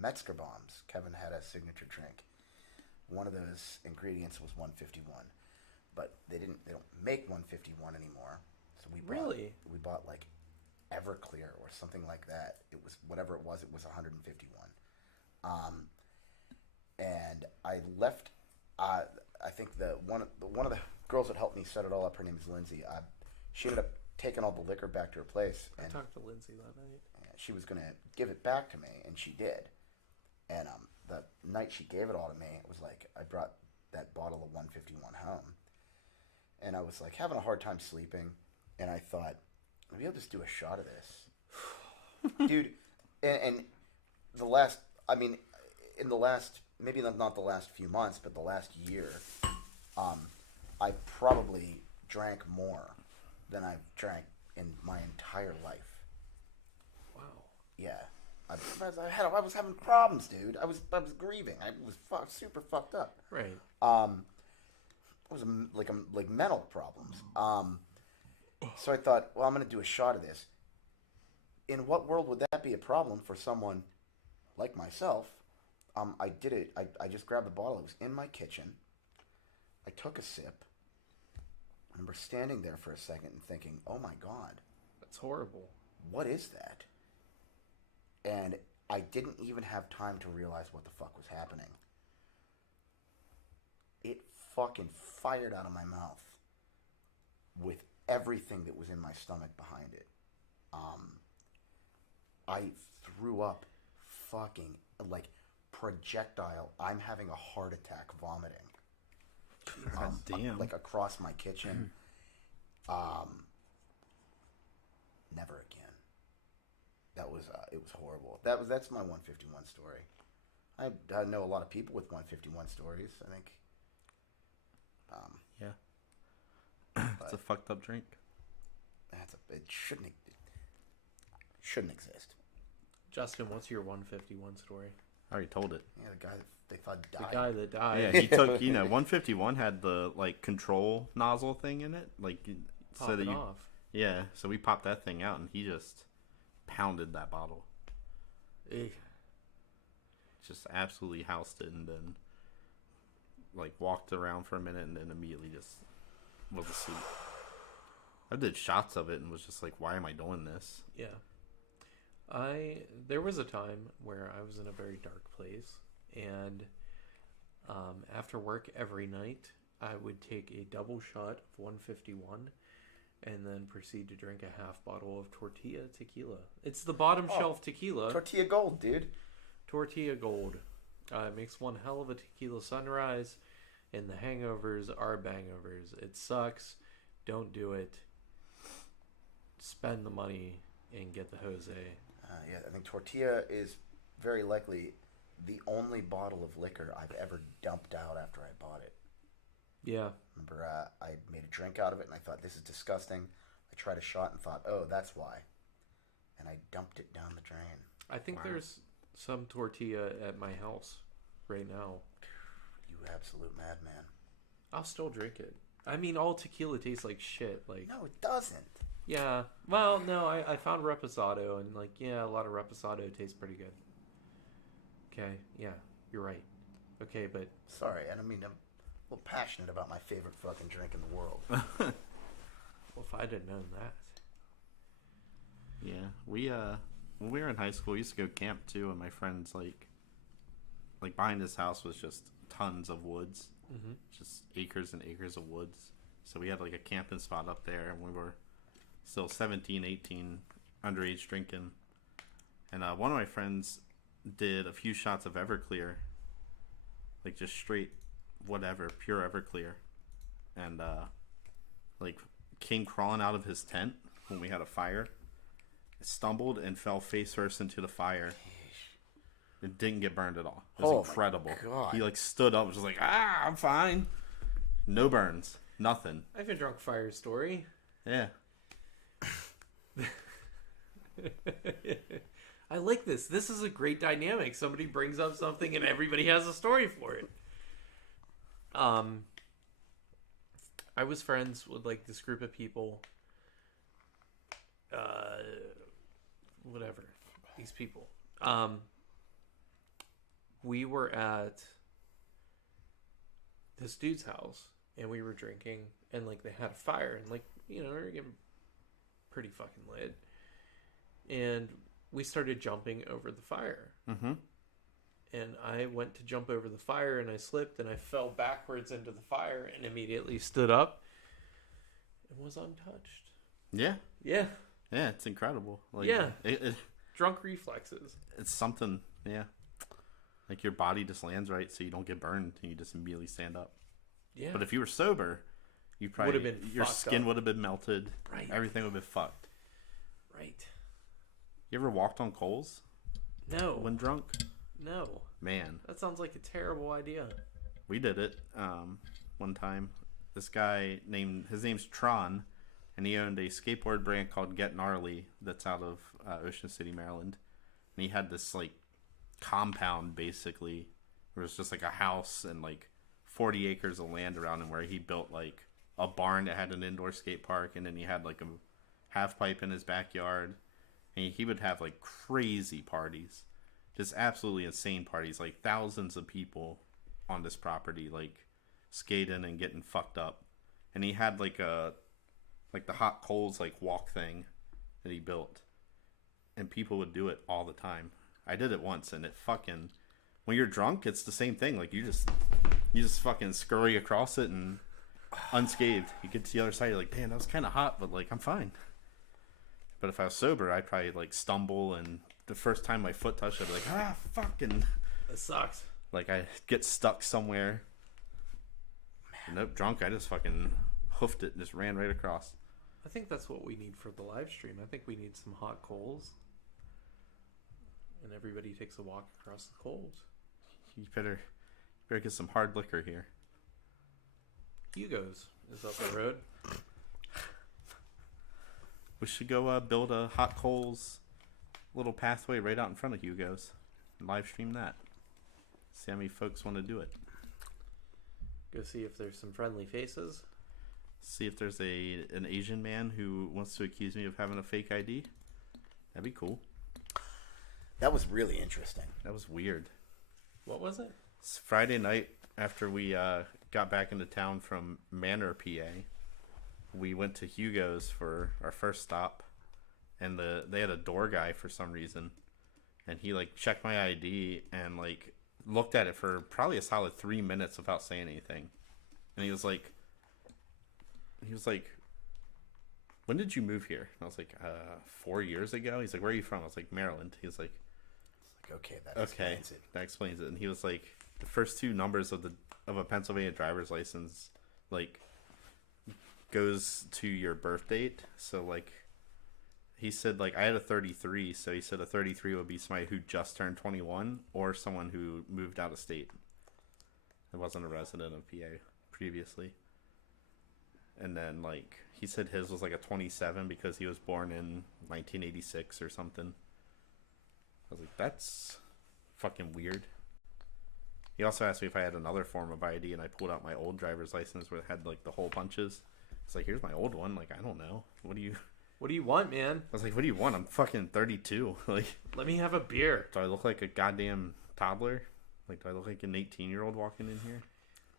Metzger bombs. Kevin had a signature drink. One of those ingredients was 151, but they don't make 151 anymore. So we bought like Everclear or something like that. It was whatever it was 151. And I left. I think one of the girls that helped me set it all up, her name is Lindsay. She ended up taking all the liquor back to her place. I And talked to Lindsay that night. she was gonna give it back to me, and she did. And the night she gave it all to me, it was like I brought that bottle of 151 home, and I was like having a hard time sleeping, and I thought maybe I'll just do a shot of this, dude. And the last, I mean, in the last, maybe not the last few months, but the last year, I probably drank more than I've drank in my entire life. Wow. Yeah, I was having problems, dude. I was grieving. I was super fucked up. Right. It was like mental problems. So I thought, well, I'm gonna do a shot of this. In what world would that be a problem for someone like myself? I did it. I just grabbed the bottle. It was in my kitchen. I took a sip. I remember standing there for a second and thinking, oh my God. That's horrible. What is that? And I didn't even have time to realize what the fuck was happening. It fucking fired out of my mouth with everything that was in my stomach behind it. I threw up fucking like projectile. I'm having a heart attack vomiting. God damn. Like across my kitchen. Never again. That was it was horrible. That's my 151 story. I know a lot of people with 151 stories. I think Yeah. It's a But fucked up drink. it shouldn't exist. Justin, what's your 151 story? I already told it. Yeah, the guy that they thought The died. guy that died. Yeah, he took, 151 had the like control nozzle thing in it, like Pop so that it you, off. yeah. So we popped that thing out, and he just pounded that bottle, Eek. just absolutely housed it, and then like walked around for a minute, and then immediately just was asleep. I did shots of it and was just like, why am I doing this? Yeah. There was a time where I was in a very dark place, and after work every night, I would take a double shot of 151 and then proceed to drink a half bottle of tortilla tequila. It's the bottom shelf tequila. Tortilla Gold, dude. Tortilla Gold. It makes one hell of a tequila sunrise, and the hangovers are bangovers. It sucks. Don't do it. Spend the money and get the Jose. Yeah, I think Tortilla is very likely the only bottle of liquor I've ever dumped out after I bought it. Yeah. Remember, I made a drink out of it, and I thought, this is disgusting. I tried a shot and thought, oh, that's why. And I dumped it down the drain. I think there's some tortilla at my house right now. You absolute madman. I'll still drink it. I mean, all tequila tastes like shit. Like, No, it doesn't. yeah. Well, no, I found Reposado, and like, yeah, a lot of Reposado tastes pretty good. Okay, yeah, you're right. Okay, but Sorry, I don't mean, I'm a little passionate about my favorite fucking drink in the world. well, if I'd have known that. Yeah, we when we were in high school, we used to go camp too, and my friends like behind his house was just tons of woods, just acres and acres of woods. So we had like a camping spot up there, and we were still 17, 18, underage drinking. And one of my friends did a few shots of Everclear, like just straight whatever, pure Everclear, and like came crawling out of his tent when we had a fire, stumbled and fell face first into the fire. It didn't get burned at all. It was incredible. God. He like stood up, was just like, I'm fine. No burns, nothing. I have a drunk fire story. Yeah. I like this. This is a great dynamic. Somebody brings up something and everybody has a story for it. I was friends with like this group of people. Whatever. These people. We were at this dude's house and we were drinking and like they had a fire and like, we were getting pretty fucking lit. And we started jumping over the fire. Mm-hmm. And I went to jump over the fire and I slipped and I fell backwards into the fire and immediately stood up and was untouched. Yeah. Yeah. Yeah, it's incredible. Like, Yeah. It, Drunk reflexes. it's something, yeah. Like your body just lands right so you don't get burned and you just immediately stand up. Yeah. But if you were sober, you probably Would have been your fucked skin up. would have been melted. Right. Everything would have been fucked. Right. You ever walked on coals No. when drunk? No. Man, That sounds like a terrible idea. we did it one time. This guy his name's Tron, and he owned a skateboard brand called Get Gnarly that's out of Ocean City, Maryland. And he had this like compound basically where it's just like a house and like 40 acres of land around him, where he built like a barn that had an indoor skate park, and then he had like a half pipe in his backyard. And he would have like crazy parties, just absolutely insane parties, like thousands of people on this property, like skating and getting fucked up. And he had like the hot coals like walk thing that he built, and people would do it all the time. I did it once, and it fucking, when you're drunk, it's the same thing. Like you just fucking scurry across it and unscathed. You get to the other side, you're like, damn, that was kind of hot, but like I'm fine. But if I was sober, I'd probably like stumble, and the first time my foot touched, I'd be like, fucking. That sucks. Like I get stuck somewhere. Nope, drunk, I just fucking hoofed it and just ran right across. I think that's what we need for the live stream. I think we need some hot coals. And everybody takes a walk across the coals. You better get some hard liquor here. Hugo's is up the road. We should go build a hot coals little pathway right out in front of Hugo's and live stream that. See how many folks want to do it. Go see if there's some friendly faces. See if there's an Asian man who wants to accuse me of having a fake ID. That'd be cool. That was really interesting. That was weird. What was it? It's Friday night after we got back into town from Manor, PA. We went to Hugo's for our first stop, and they had a door guy for some reason, and he like checked my ID and like looked at it for probably a solid 3 minutes without saying anything, and he was like, "When did you move here?" And I was like, 4 years ago. He's like, "Where are you from?" I was like, "Maryland." He was like, Okay, that explains it. that explains it. And he was like, the first two numbers of a Pennsylvania driver's license like goes to your birth date. So like he said, like, I had a 33, so he said a 33 would be somebody who just turned 21 or someone who moved out of state. It wasn't a resident of PA previously. And then like he said his was like a 27 because he was born in 1986 or something. I was like, that's fucking weird. He also asked me if I had another form of ID, and I pulled out my old driver's license where it had like the hole punches. It's like, here's my old one. Like, I don't know. What do you want, man? I was like, what do you want? I'm fucking 32. Like, Let me have a beer. do I look like a goddamn toddler? Like, do I look like an 18-year-old walking in here?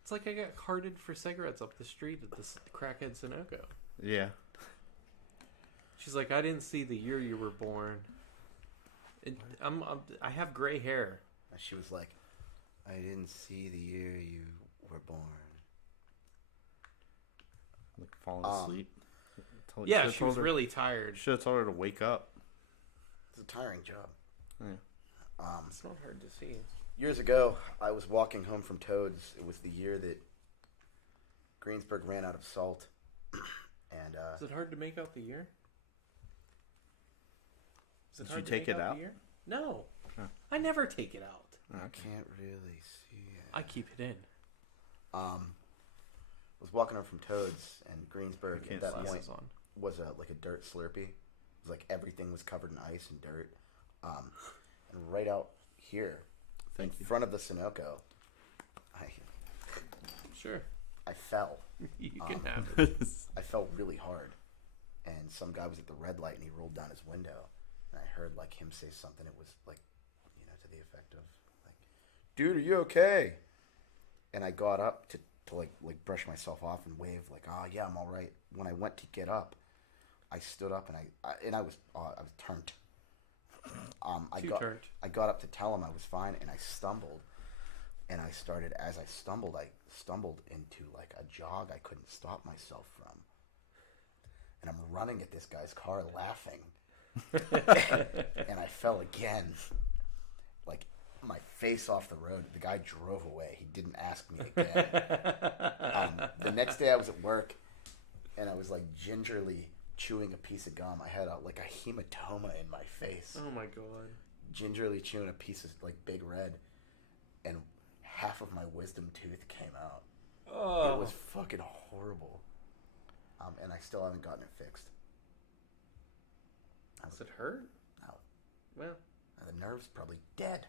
It's like I got carded for cigarettes up the street at this crackhead Sunoco. Yeah. She's like, I didn't see the year you were born. I have gray hair. And she was like, I didn't see the year you were born. Like, falling asleep. Yeah, she was really tired. Should have told her to wake up. It's a tiring job. Yeah. It's not hard to see. Years ago, I was walking home from Toads. It was the year that Greensburg ran out of salt. And Is it hard to make out the year? Is Did you hard to take make it out? the year? No. Huh. I never take it out. I can't really see it. I keep it in. Was walking home from Toads, and Greensburg You at can't that see point Glasses on. was like a dirt Slurpee. It was like everything was covered in ice and dirt. And right out here, in front of the Sunoco, Sure. I fell. You can have it. I fell really hard, and some guy was at the red light, and he rolled down his window, and I heard like him say something. It was like, to the effect of like, "Dude, are you okay?" And I got up to like brush myself off and wave like, "Oh yeah, I'm all right." When I went to get up, I stood up and I was turned. I got up to tell him I was fine, and I stumbled. And I stumbled into like a jog I couldn't stop myself from. And I'm running at this guy's car laughing. And I fell again. Like my face off the road. The guy drove away. He didn't ask me again. The next day I was at work, and I was like gingerly chewing a piece of gum. I had like a hematoma in my face. Oh my god. Gingerly chewing a piece of like Big Red, and half of my wisdom tooth came out. Oh. It was fucking horrible. And I still haven't gotten it fixed. Does it hurt? No. Well, The nerve's probably dead.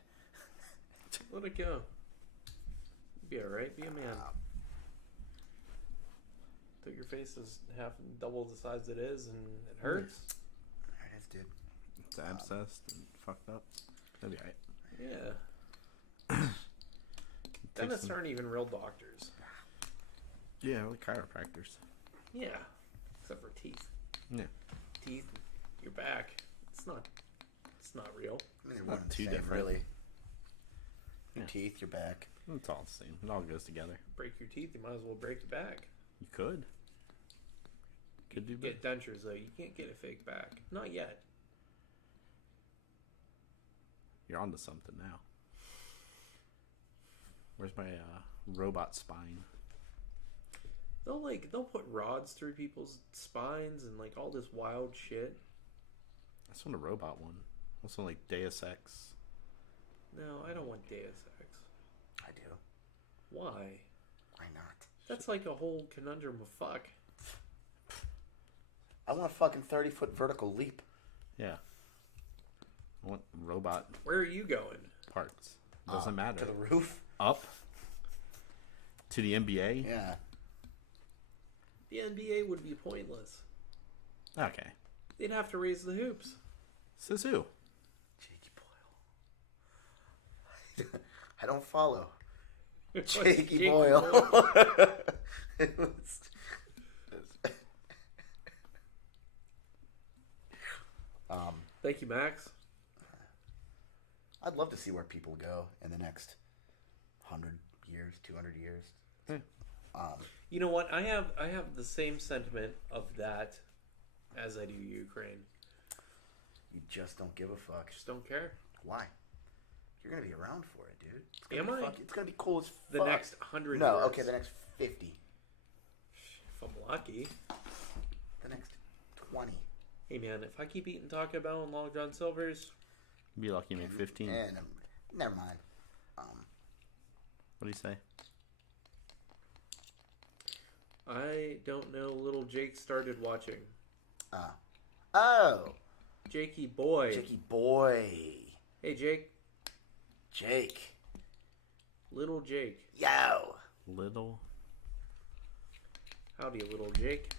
let it go. Be alright. Be a man. Though your face is half double the size it is, and it hurts. It is, dude. It's abscessed and fucked up. That'd be alright. Yeah. Dentists aren't even real doctors. Yeah, like chiropractors. Yeah. Except for teeth. Yeah. Teeth, your back. It's not real. I mean, they're Not one and the too same, different. really. Your Yeah. teeth, your back. It's all the same. It all goes together. Break your teeth, you might as well break your back. You could. Could do You get dentures though. You can't get a fake back. Not yet. You're onto something now. Where's my robot spine? They'll put rods through people's spines and like all this wild shit. I just want a robot one. I also want like Deus Ex. No, I don't want Deus Ex. I do. Why? Why not? That's like a whole conundrum of fuck. I want a fucking 30-foot vertical leap. Yeah. I want robot Where are you going? parts. Doesn't matter. To the roof? Up to the NBA. Yeah. The NBA would be pointless. Okay. They'd have to raise the hoops. Says who? Jakey Boyle. I don't follow. Jakey Jakey Boyle. It was- Thank you, Max. I'd love to see where people go in the next 100 years, 200 years. You know what? I have the same sentiment of that as I do Ukraine. You just don't give a fuck. Just don't care. Why? You're gonna be around for it, dude. It's Am gonna be I? it's gonna be cool as The fuck. next 100 No, years. okay, the next 50. If I'm lucky. The next 20. Hey man, if I keep eating Taco Bell and Long John Silver's, Be lucky to make 15. And never mind. What do you say? I don't know. Little Jake started watching. Oh, Jakey boy. Jakey boy. Hey Jake. Jake. Little Jake. Yo. Little. Howdy, little Jake.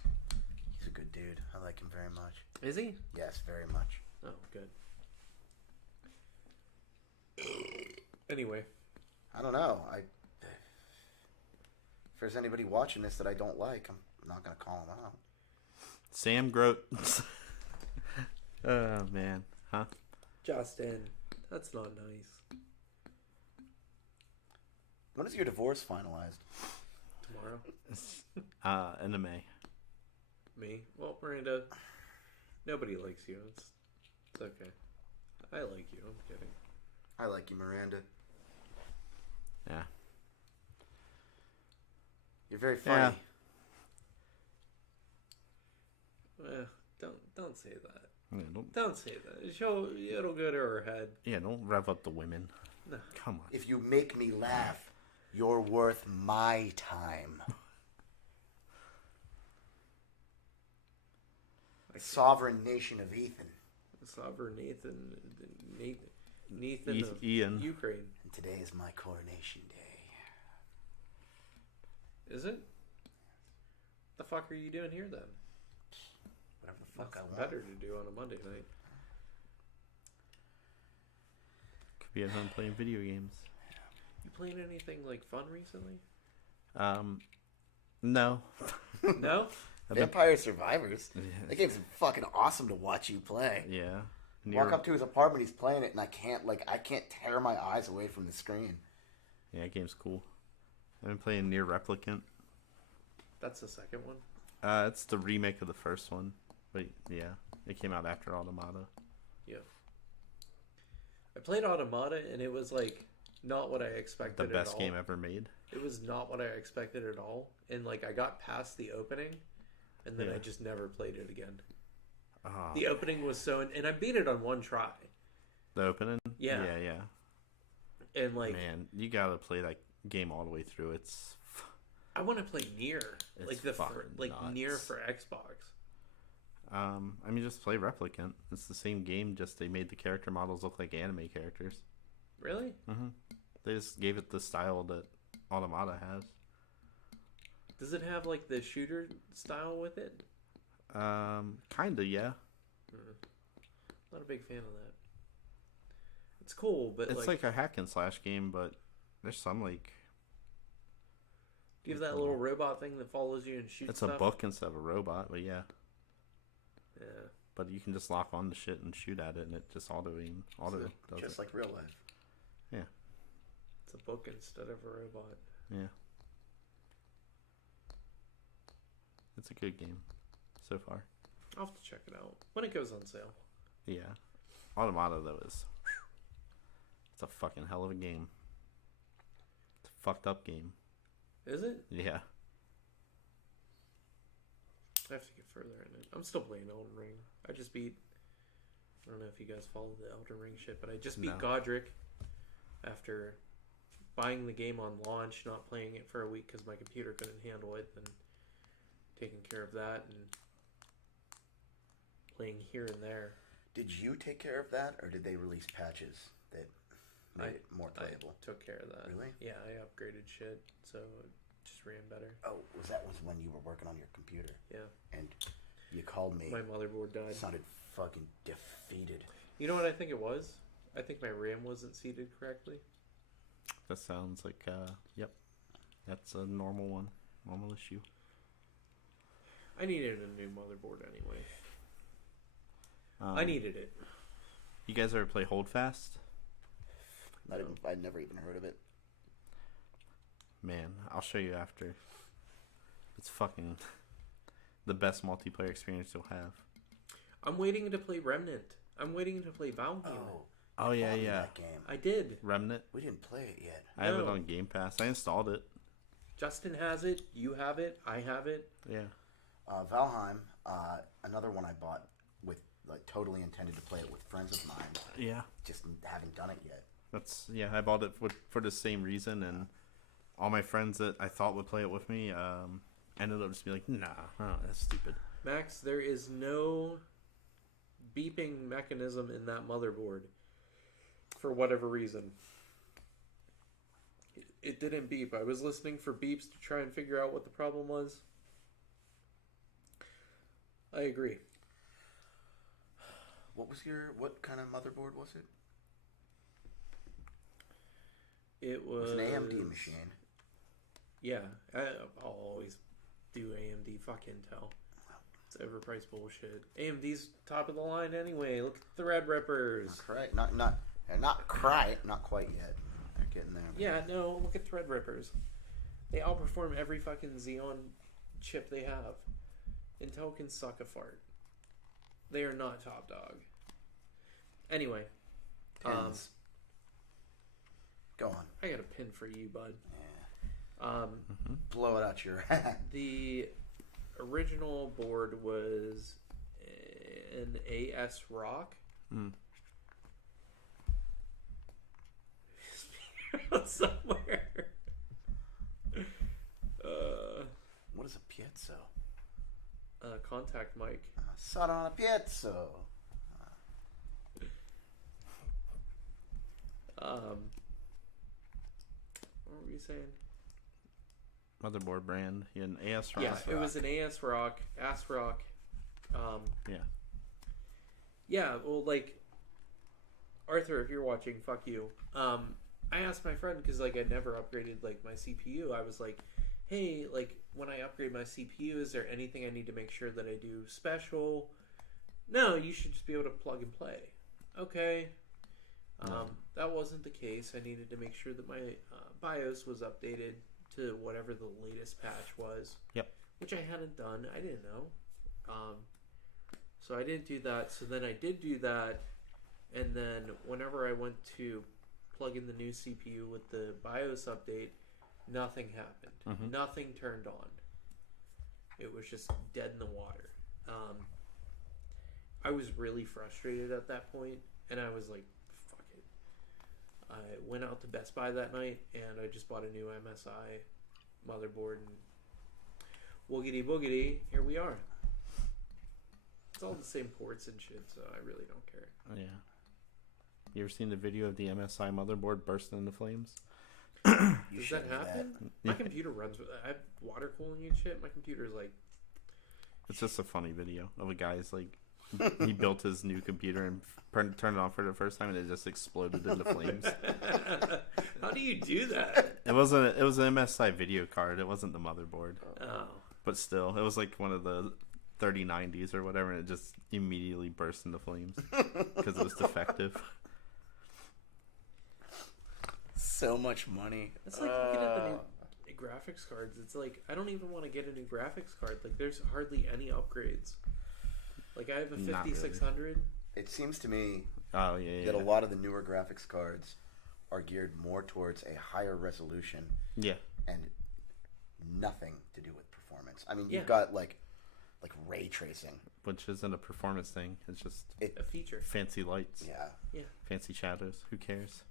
He's a good dude. I like him very much. Is he? Yes, very much. Oh, good. Anyway. I don't know. If there's anybody watching this that I don't like, I'm not gonna call him out. Sam Grote. Oh, man. Huh? Justin. That's not nice. When is your divorce finalized? Tomorrow. End of May. Me? Well, Miranda, nobody likes you. It's okay. I like you. I'm kidding. I like you, Miranda. Yeah. You're very funny. Yeah. Don't say that. Yeah, Don't say that. It'll go to her head. don't rev up the women. No. Come on. If you make me laugh, you're worth my time. Sovereign nation of Ethan. Sovereign Nathan of Ian. Ukraine. And today is my coronation day. Is it? The fuck are you doing here then? Whatever the fuck That's I want. better to do on a Monday night. Could be at home playing video games. You playing anything like fun recently? No. No? Vampire Survivors. Yeah. That game's fucking awesome to watch you play. Yeah. Walk up to his apartment, he's playing it, and I can't tear my eyes away from the screen. Yeah, that game's cool. I've been playing Near Replicant. That's the second one? It's the remake of the first one. But yeah, it came out after Automata. Yeah. I played Automata and it was like not what I expected The at best all. game ever made. It was not what I expected at all. And like I got past the opening and then Yeah. I just never played it again. Oh, The opening was so and I beat it on one try. the opening? Yeah. Yeah. And like Man, you gotta play that game all the way through. It's I want to play Nier. It's Like fucking nuts. Nier for Xbox. I mean, just play Replicant. It's the same game, just they made the character models look like anime characters. Really? Mm-hmm. They just gave it the style that Automata has. Does it have like the shooter style with it? Kinda, yeah. Not a big fan of that. It's cool, but It's like a hack and slash game, but there's some like do you have that little robot thing that follows you and shoots it's stuff? a book instead of a robot, but yeah. Yeah. But you can just lock on the shit and shoot at it, and it just auto does Just it. like real life. Yeah, It's a book instead of a robot. yeah. It's a good game so far. I'll have to check it out when it goes on sale. Yeah, Automata though it's a fucking hell of a game. It's a fucked up game. Is it? Yeah. I have to get further in it. I'm still playing Elden Ring. I just beat. I don't know if you guys follow the Elden Ring shit, but I just beat No. Godric after buying the game on launch, not playing it for a week because my computer couldn't handle it, and taking care of that and playing here and there. Did you take care of that, or did they release patches that made it more playable? I took care of that. Really? Yeah, I upgraded shit, so it just ran better. Oh, was when you were working on your computer? Yeah. And you called me. My motherboard died. Sounded fucking defeated. You know what I think it was? I think my RAM wasn't seated correctly. That sounds like, yep. That's a normal issue. I needed a new motherboard anyway. I needed it. You guys ever play Holdfast? I'd never even heard of it. Man, I'll show you after. It's fucking the best multiplayer experience you'll have. I'm waiting to play Remnant. I'm waiting to play Valheim. Oh yeah, bought me yeah. that game. I did. Remnant. We didn't play it yet. I have it No. on Game Pass. I installed it. Justin has it. You have it. I have it. Yeah. Valheim, another one I bought with totally intended to play it with friends of mine. Yeah. Just haven't done it yet. I bought it for the same reason, and all my friends that I thought would play it with me ended up just being like, nah, that's stupid. Max, there is no beeping mechanism in that motherboard for whatever reason. It didn't beep. I was listening for beeps to try and figure out what the problem was. I agree. What kind of motherboard was it? It It was was an AMD machine. Yeah, I'll always do AMD. Fuck Intel. It's overpriced bullshit. AMD's top of the line anyway. Look at the Threadrippers. Correct. Not quite yet. They're getting there. Yeah, no, look at Threadrippers. They outperform every fucking Xeon chip they have. Intel can suck a fart. They are not top dog. Anyway. Pins. Go on. I got a pin for you, bud. Yeah. Blow it out your The original board was an AS Rock. Somewhere. What is a piezo? Contact mic. Sat on a piezo. What were you saying? Motherboard brand. Yeah, an AS Rock. Yeah, it was an AS Rock. ASRock. Yeah. Yeah, well, like, Arthur, if you're watching, fuck you. I asked my friend, because, like, I never upgraded, like, my CPU. I was like, hey, like, when I upgrade my CPU, is there anything I need to make sure that I do special? No, you should just be able to plug and play. Okay. That wasn't the case. I needed to make sure that my BIOS was updated to whatever the latest patch was. Yep. Which I hadn't done. I didn't know. So I didn't do that. So then I did do that. And then whenever I went to plug in the new CPU with the BIOS update, nothing happened. Nothing turned on. It was just dead in the water. I was really frustrated at that point, and I was like, fuck it. I went out to Best Buy that night, and I just bought a new MSI motherboard, and woogity boogity, here we are. It's all the same ports and shit, so I really don't care. Yeah. You ever seen the video of the MSI motherboard bursting into flames? Does that happen? My computer runs with I have water cooling and shit. My computer's like... It's just a funny video of a guy's like, he built his new computer and turned it on for the first time and it just exploded into flames. How do you do that? It was an MSI video card. It wasn't the motherboard. Oh. But still, it was like one of the 3090s or whatever, and it just immediately burst into flames because it was defective. So much money. It's like looking at the new graphics cards. It's like, I don't even want to get a new graphics card. Like, there's hardly any upgrades. Like, I have a Not 5600. It seems to me Oh yeah, that a lot of the newer graphics cards are geared more towards a higher resolution yeah. and nothing to do with performance. I mean, Yeah. you've got like ray tracing. Which isn't a performance thing. It's just A feature. fancy lights, Yeah. Yeah. fancy shadows. Who cares?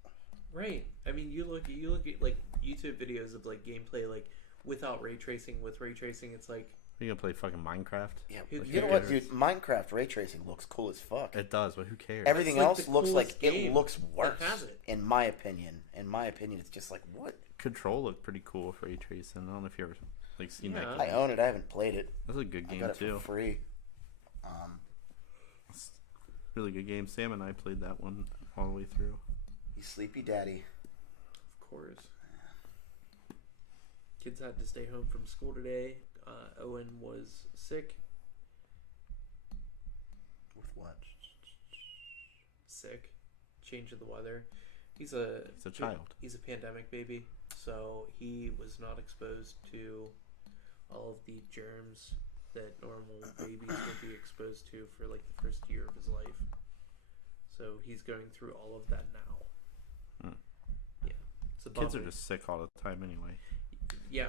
Right. I mean, you look at like YouTube videos of like gameplay like without ray tracing, with ray tracing. It's like You gonna play fucking Minecraft? Yeah, Who you know what, cares? dude? Minecraft ray tracing looks cool as fuck. It does, but who cares? Everything It's like else the looks like coolest game it looks worse. that has it. In my opinion, it's just like what? Control looked pretty cool for ray tracing. I don't know if you ever like seen Yeah. that. I own it. I haven't played it. That's a good I game got it too. for free. Really good game. Sam and I played that one all the way through. You sleepy daddy. of course. Kids had to stay home from school today. Owen was sick. With what? Sick. Change of the weather. He's a child. He's a pandemic baby, so he was not exposed to all of the germs that normal babies would be exposed to for like the first year of his life. So he's going through all of that now. Yeah, it's a Kids are bummer. just sick all the time anyway. Yeah,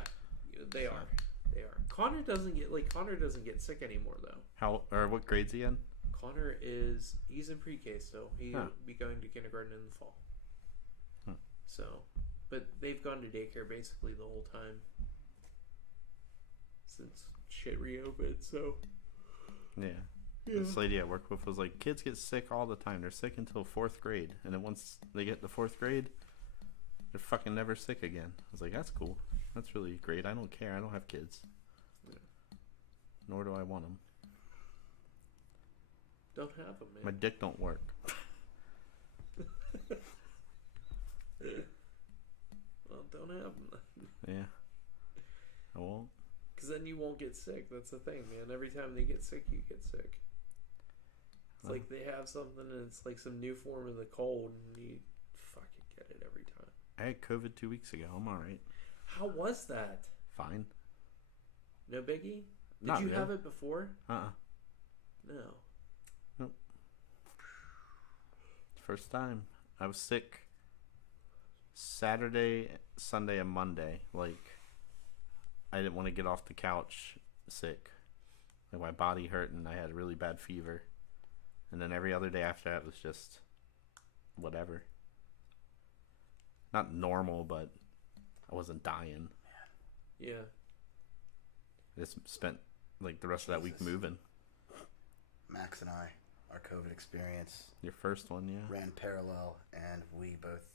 they are. They are. Connor doesn't get sick anymore though. How or what grade's he in? Connor he's in pre-K still. He'll be going to kindergarten in the fall. So, but they've gone to daycare basically the whole time since shit reopened. So Yeah. This lady I work with was like, kids get sick all the time. They're sick until 4th grade, and then once they get to 4th grade, they're fucking never sick again. I was like, that's cool. That's really great. I don't care. I don't have kids. Yeah. Nor do I want them. don't have them, My man. dick don't work. Well, don't have them. Yeah. I won't. Because then you won't get sick. That's the thing, man. Every time they get sick, you get sick. It's like they have something and it's like some new form of the cold and you fucking get it every time. I had COVID 2 weeks ago. I'm alright. How was that? Fine. No biggie? Did Not you really. have it before? Uh-uh. No. First time. I was sick Saturday, Sunday, and Monday. Like, I didn't want to get off the couch sick. Like, my body hurt and I had a really bad fever. And then every other day after that was just whatever. Not normal, but I wasn't dying. Yeah. I just spent like the rest of that week Jesus. moving. Max and I, our COVID experience Your first one, yeah. ran parallel, and we both.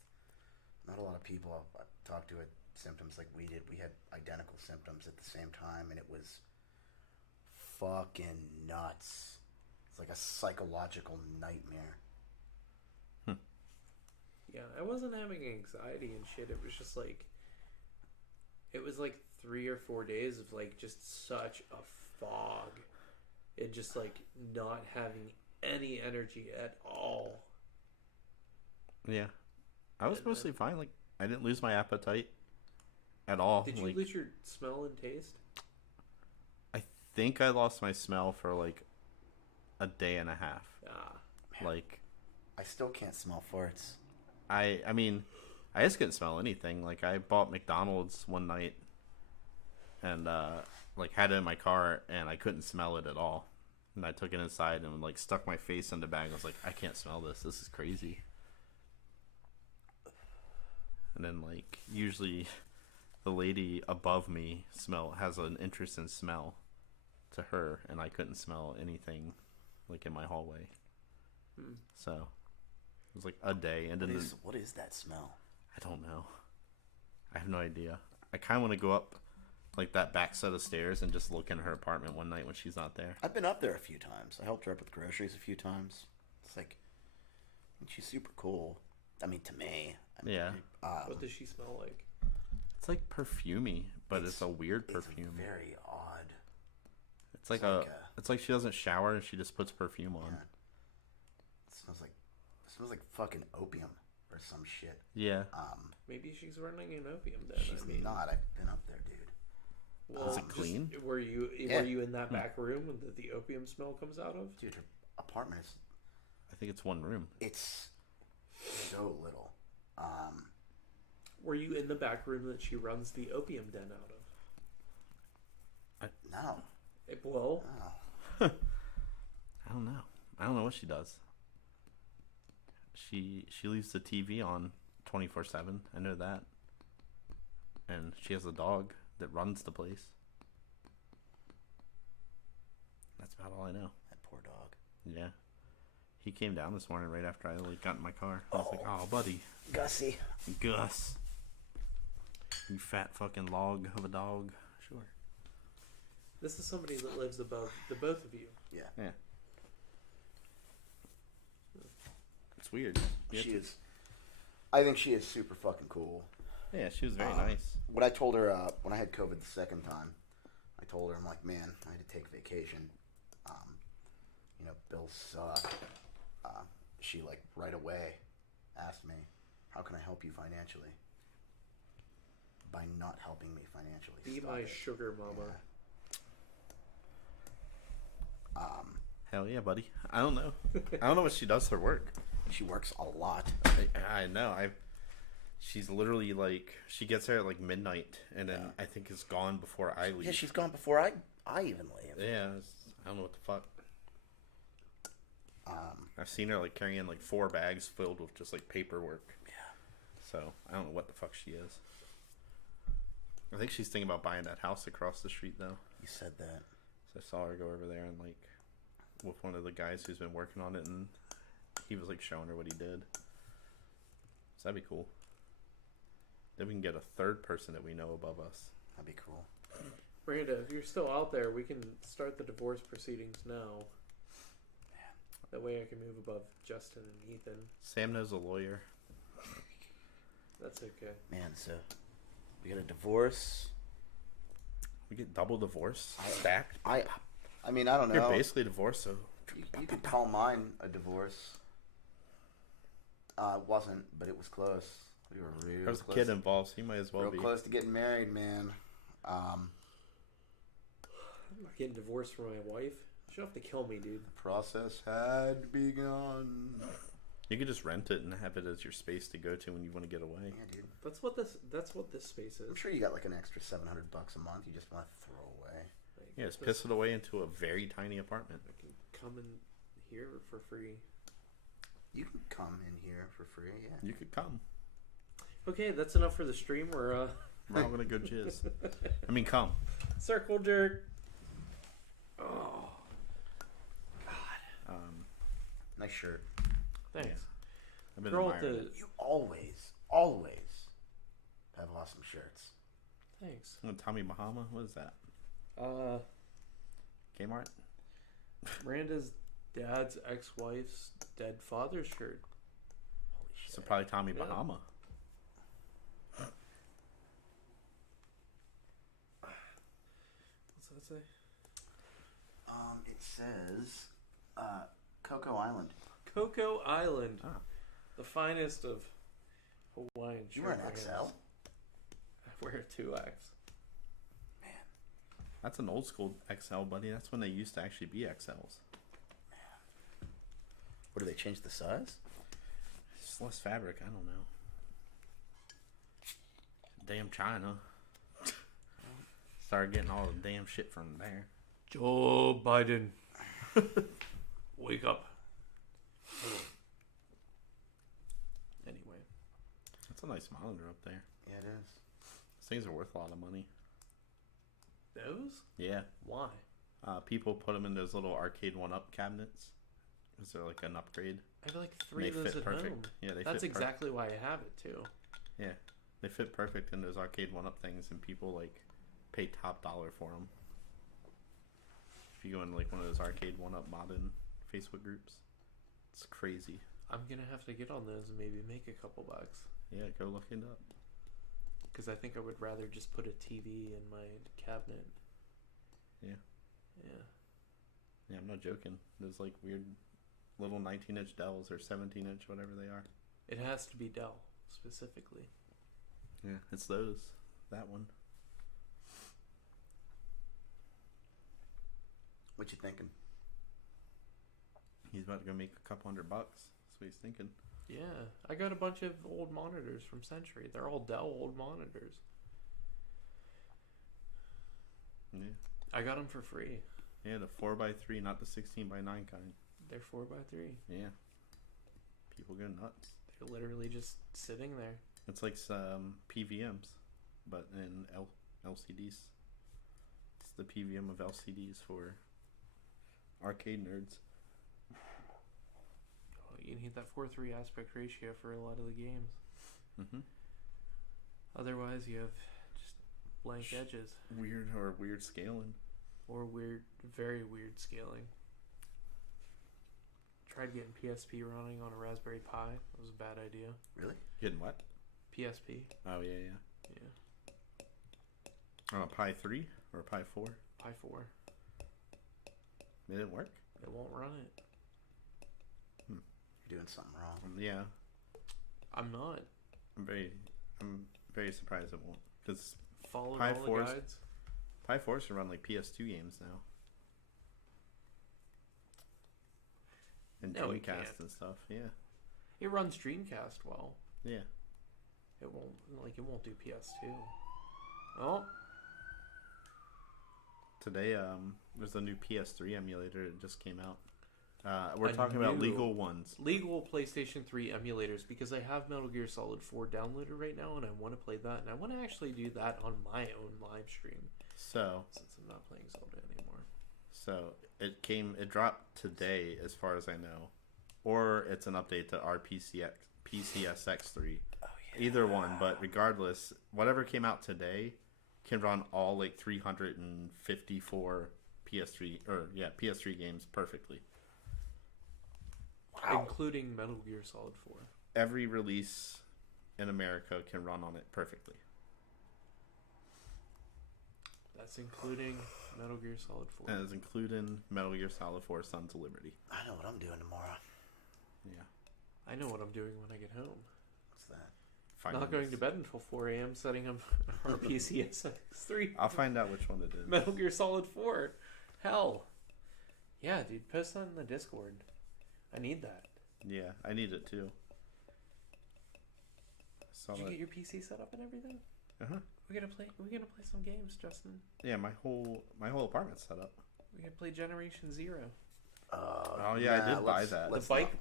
Not a lot of people I've talked to had symptoms like we did. We had identical symptoms at the same time, and it was fucking nuts. It's like a psychological nightmare. Yeah, I wasn't having anxiety and shit. It was just like, it was like 3 or 4 days of like just such a fog and just like not having any energy at all. Yeah. I was And mostly fine. Like, I didn't lose my appetite at all. Did you Like, lose your smell and taste? I think I lost my smell for like a day and a half. Ah, Like, I still can't smell farts. I mean, I just couldn't smell anything. Like, I bought McDonald's one night and like had it in my car and I couldn't smell it at all. And I took it inside and like stuck my face in the bag. I was like, I can't smell this. This is crazy. And then like usually the lady above me has an interest in smell to her, and I couldn't smell anything like in my hallway. So it was like a day, and then What is that smell? I don't know. I have no idea. I kind of want to go up like that back set of stairs and just look in her apartment one night when she's not there. I've been up there a few times. I helped her up with groceries a few times. It's like, she's super cool. I mean, to me. I mean, Yeah. what does she smell like? It's like perfumey, but it's a weird It's perfume. very odd. It's like like it's like she doesn't shower and she just puts perfume on. Yeah. It smells like fucking opium or some shit. Yeah. Maybe she's running an opium den. She's I mean, not. I've been up there, dude. well, Is it just- clean? Were you Yeah. in that back room that the opium smell comes out of? Dude, her apartment is, I think it's one room. it's so little. Were you in the back room that she runs the opium den out of? No. Well, No. I don't know. I don't know what she does. She leaves the TV on 24/7. I know that. And she has a dog that runs the place. That's about all I know. That poor dog. Yeah. He came down this morning right after I got in my car. I was like, oh, buddy. Gussie. Gus. You fat fucking log of a dog. Sure. This is somebody that lives above the both of you. Yeah. Yeah. It's weird. She is. I think she is super fucking cool. Yeah, she was very nice. What I told her when I had COVID the second time, I told her, I'm like, man, I had to take vacation. Bills suck. She like right away asked me, how can I help you financially? By not helping me financially. Be Stop my it. sugar mama. Yeah. Hell yeah, buddy. I don't know. I don't know what she does for work. She works a lot. I know. She's literally like, she gets there at like midnight, and then I think is gone before I leave. Yeah, she's gone before I even leave. Yeah, I don't know what the fuck. I've seen her like carrying like 4 bags filled with just like paperwork. Yeah. So I don't know what the fuck she is. I think she's thinking about buying that house across the street though. You said that. So I saw her go over there and like with one of the guys who's been working on it, and he was like showing her what he did. So that'd be cool. Then we can get a third person that we know above us. That'd be cool. Miranda, if you're still out there, we can start the divorce proceedings now. That way I can move above Justin and Ethan. Sam knows a lawyer. That's okay. Man, so we got a divorce. We get double divorce stacked. I mean, I don't know. You're basically divorced, so You could call mine a divorce. It wasn't, but it was close. We were real there's a close. kid involved, so you might as well Real be. close to getting married, man. I'm not getting divorced from my wife. She'll have to kill me, dude. The process had begun. You could just rent it and have it as your space to go to when you want to get away. Yeah, dude. That's what this space is. I'm sure you got like an extra $700 a month. You just want to throw away. Like, Yeah, just piss it away into a very tiny apartment. I can come in here for free. You can come in here for free. Yeah. You could come. Okay, that's enough for the stream. We're We're all gonna go jizz. I mean, come. circle jerk. Oh, Nice shirt. thanks. Yeah. I've been Girl with admiring the it. You always have awesome shirts. thanks. Oh, Tommy Bahama. What is that? Kmart. Miranda's dad's ex-wife's dead father's shirt. Holy shit. So probably Tommy Yeah. Bahama. What's that say? It says Coco Island. Coco Island, Ah. the finest of Hawaiian shirt. You wear an brands. XL? I wear a 2X. Man, That's an old school XL, buddy. That's when they used to actually be XLs. what do they change the size? It's less fabric. I don't know. Damn China. Started getting all the damn shit from there. Joe Biden, wake up. Anyway, That's a nice monitor up there. Yeah, it is. These things are worth a lot of money. those? Yeah. Why? People put them in those little arcade one-up cabinets. Because they're like an upgrade. I have like And 3 of they those fit at perfect. home. Yeah, they That's fit exactly why I have it too. Yeah, they fit perfect in those arcade one-up things, and people like pay top dollar for them. If you go in like one of those arcade one-up modding Facebook groups, it's crazy. I'm gonna have to get on those and maybe make a couple bucks. Yeah, go look it up. Because I think I would rather just put a TV in my cabinet. Yeah. Yeah. Yeah, I'm not joking. Those like weird little 19-inch Dells or 17-inch, whatever they are. It has to be Dell specifically. Yeah, it's those. That one. What you thinking? He's about to go make a couple $100. That's what he's thinking. Yeah, I got a bunch of old monitors from Century. They're all Dell old monitors. Yeah. I got them for free. Yeah, the 4x3, not the 16x9 kind. They're 4x3. Yeah. People go nuts. You're literally just sitting there. It's like some PVMs, but in LCDs. It's the PVM of LCDs for arcade nerds. Oh, you need that 4:3 aspect ratio for a lot of the games. Mm-hmm. Otherwise, you have just blank edges. Weird scaling. Or very weird scaling. Tried getting PSP running on a Raspberry Pi. It was a bad idea. Really? Getting what? PSP. Oh, yeah. Yeah. Oh, Pi 3 or Pi 4? Pi 4. It didn't work? It won't run it. You're doing something wrong. Yeah. I'm not. I'm very surprised it won't. Because Followed Pi all 4's the guides. Pi 4s can run like PS2 games now. And No, it Dreamcast can't. and stuff. Yeah. It runs Dreamcast well. Yeah. It won't do PS2. Oh, Today, there's a new PS3 emulator that just came out. We're A talking about new- legal ones. legal PlayStation 3 emulators, because I have Metal Gear Solid 4 downloaded right now and I want to play that, and I want to actually do that on my own live stream So since I'm not playing Zelda anymore. it dropped today, as far as I know, or it's an update to our PCSX3. Oh, yeah. Either one, but regardless, whatever came out today can run all like 354 PS3 games perfectly. Wow. Including Metal Gear Solid 4. Every release in America can run on it perfectly. That's including Metal Gear Solid 4. And it's including Metal Gear Solid 4 Sons of Liberty. I know what I'm doing tomorrow. Yeah. I know what I'm doing when I get home. What's that? Not going to bed until 4 a.m. setting up our PCSX3. I'll find out which one it is. Metal Gear Solid 4. Hell. Yeah, dude, post that in the Discord. I need that. Yeah, I need it too. Saw Did you that. get your PC set up and everything? Uh-huh. We're gonna play some games, Justin. Yeah, my whole apartment's set up. We're gonna play Generation Zero. Oh yeah, I did buy that.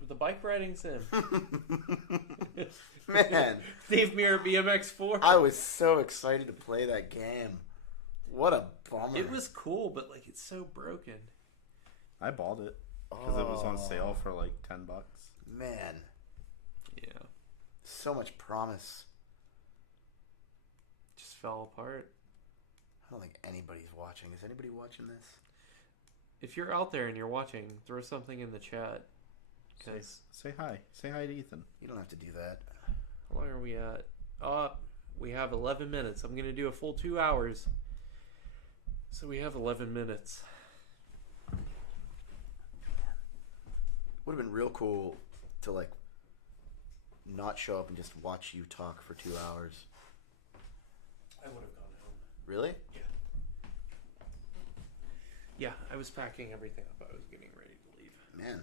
The bike riding sim. Man, Dave Mirror BMX 4. I was so excited to play that game. What a bummer. It was cool, but like it's so broken. I bought it because it was on sale for like $10. Man, Yeah. so much promise. Just fell apart. I don't think anybody's watching. Is anybody watching this? If you're out there and you're watching, throw something in the chat. Because Say hi. Say hi to Ethan. You don't have to do that. how long are we at? We have 11 minutes. I'm gonna do a full 2 hours. So we have 11 minutes. Would have been real cool to like not show up and just watch you talk for 2 hours. I would have gone home. Really? Yeah, I was packing everything up. I was getting ready to leave. Man,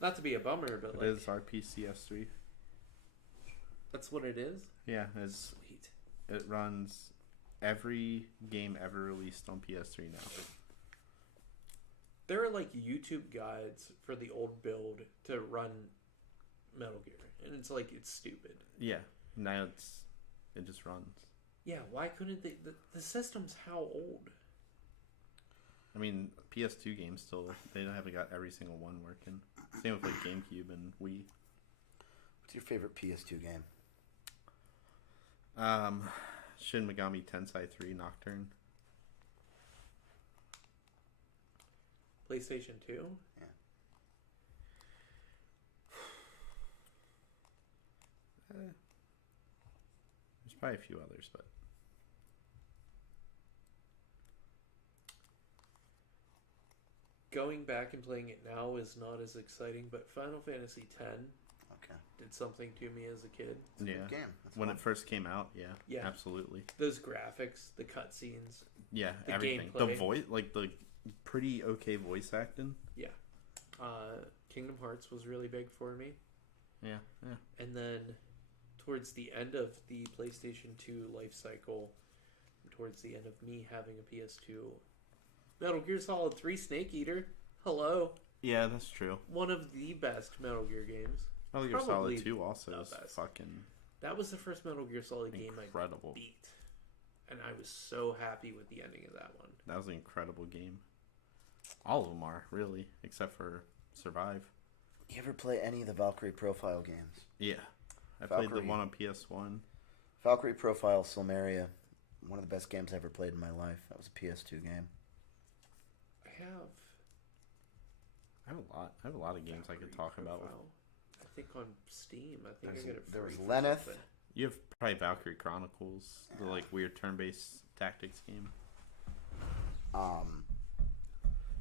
Not to be a bummer, but It like is our PCS3. that's what it is. Yeah, it's Sweet. it runs every game ever released on PS3 now. There are like YouTube guides for the old build to run Metal Gear, and it's like it's stupid. Yeah, now it just runs. Yeah, why couldn't they? The system's how old? I mean, PS2 games still they haven't got every single one working. Same with like GameCube and Wii. what's your favorite PS2 game? Shin Megami Tensei 3 Nocturne. PlayStation 2? Yeah. There's probably a few others, but Going back and playing it now is not as exciting, but Final Fantasy X Okay. did something to me as a kid. It's a yeah, good game. That's when fun. it first came out, yeah, Yeah. absolutely, Those graphics, the cutscenes. yeah, The everything. gameplay. The voice, like the pretty okay voice acting. Kingdom Hearts was really big for me. Yeah, yeah. And then towards the end of the PlayStation 2 life cycle, towards the end of me having a PS2, Metal Gear Solid 3 Snake Eater. Hello. Yeah, that's true. One of the best Metal Gear games. Metal Gear Probably Solid 2 also the is best. fucking That was the first Metal Gear Solid incredible. game I beat. And I was so happy with the ending of that one. That was an incredible game. All of them are, really, except for Survive. You ever play any of the Valkyrie Profile games? Yeah. I played Valkyrie. the one on PS1. Valkyrie Profile Silmeria, one of the best games I ever played in my life. That was a PS2 game. I have I have a lot of games I could talk about. Profile. I think on Steam. I think There's- I get it there free was for Lenneth. something. You have probably Valkyrie Chronicles, the like weird turn-based tactics game.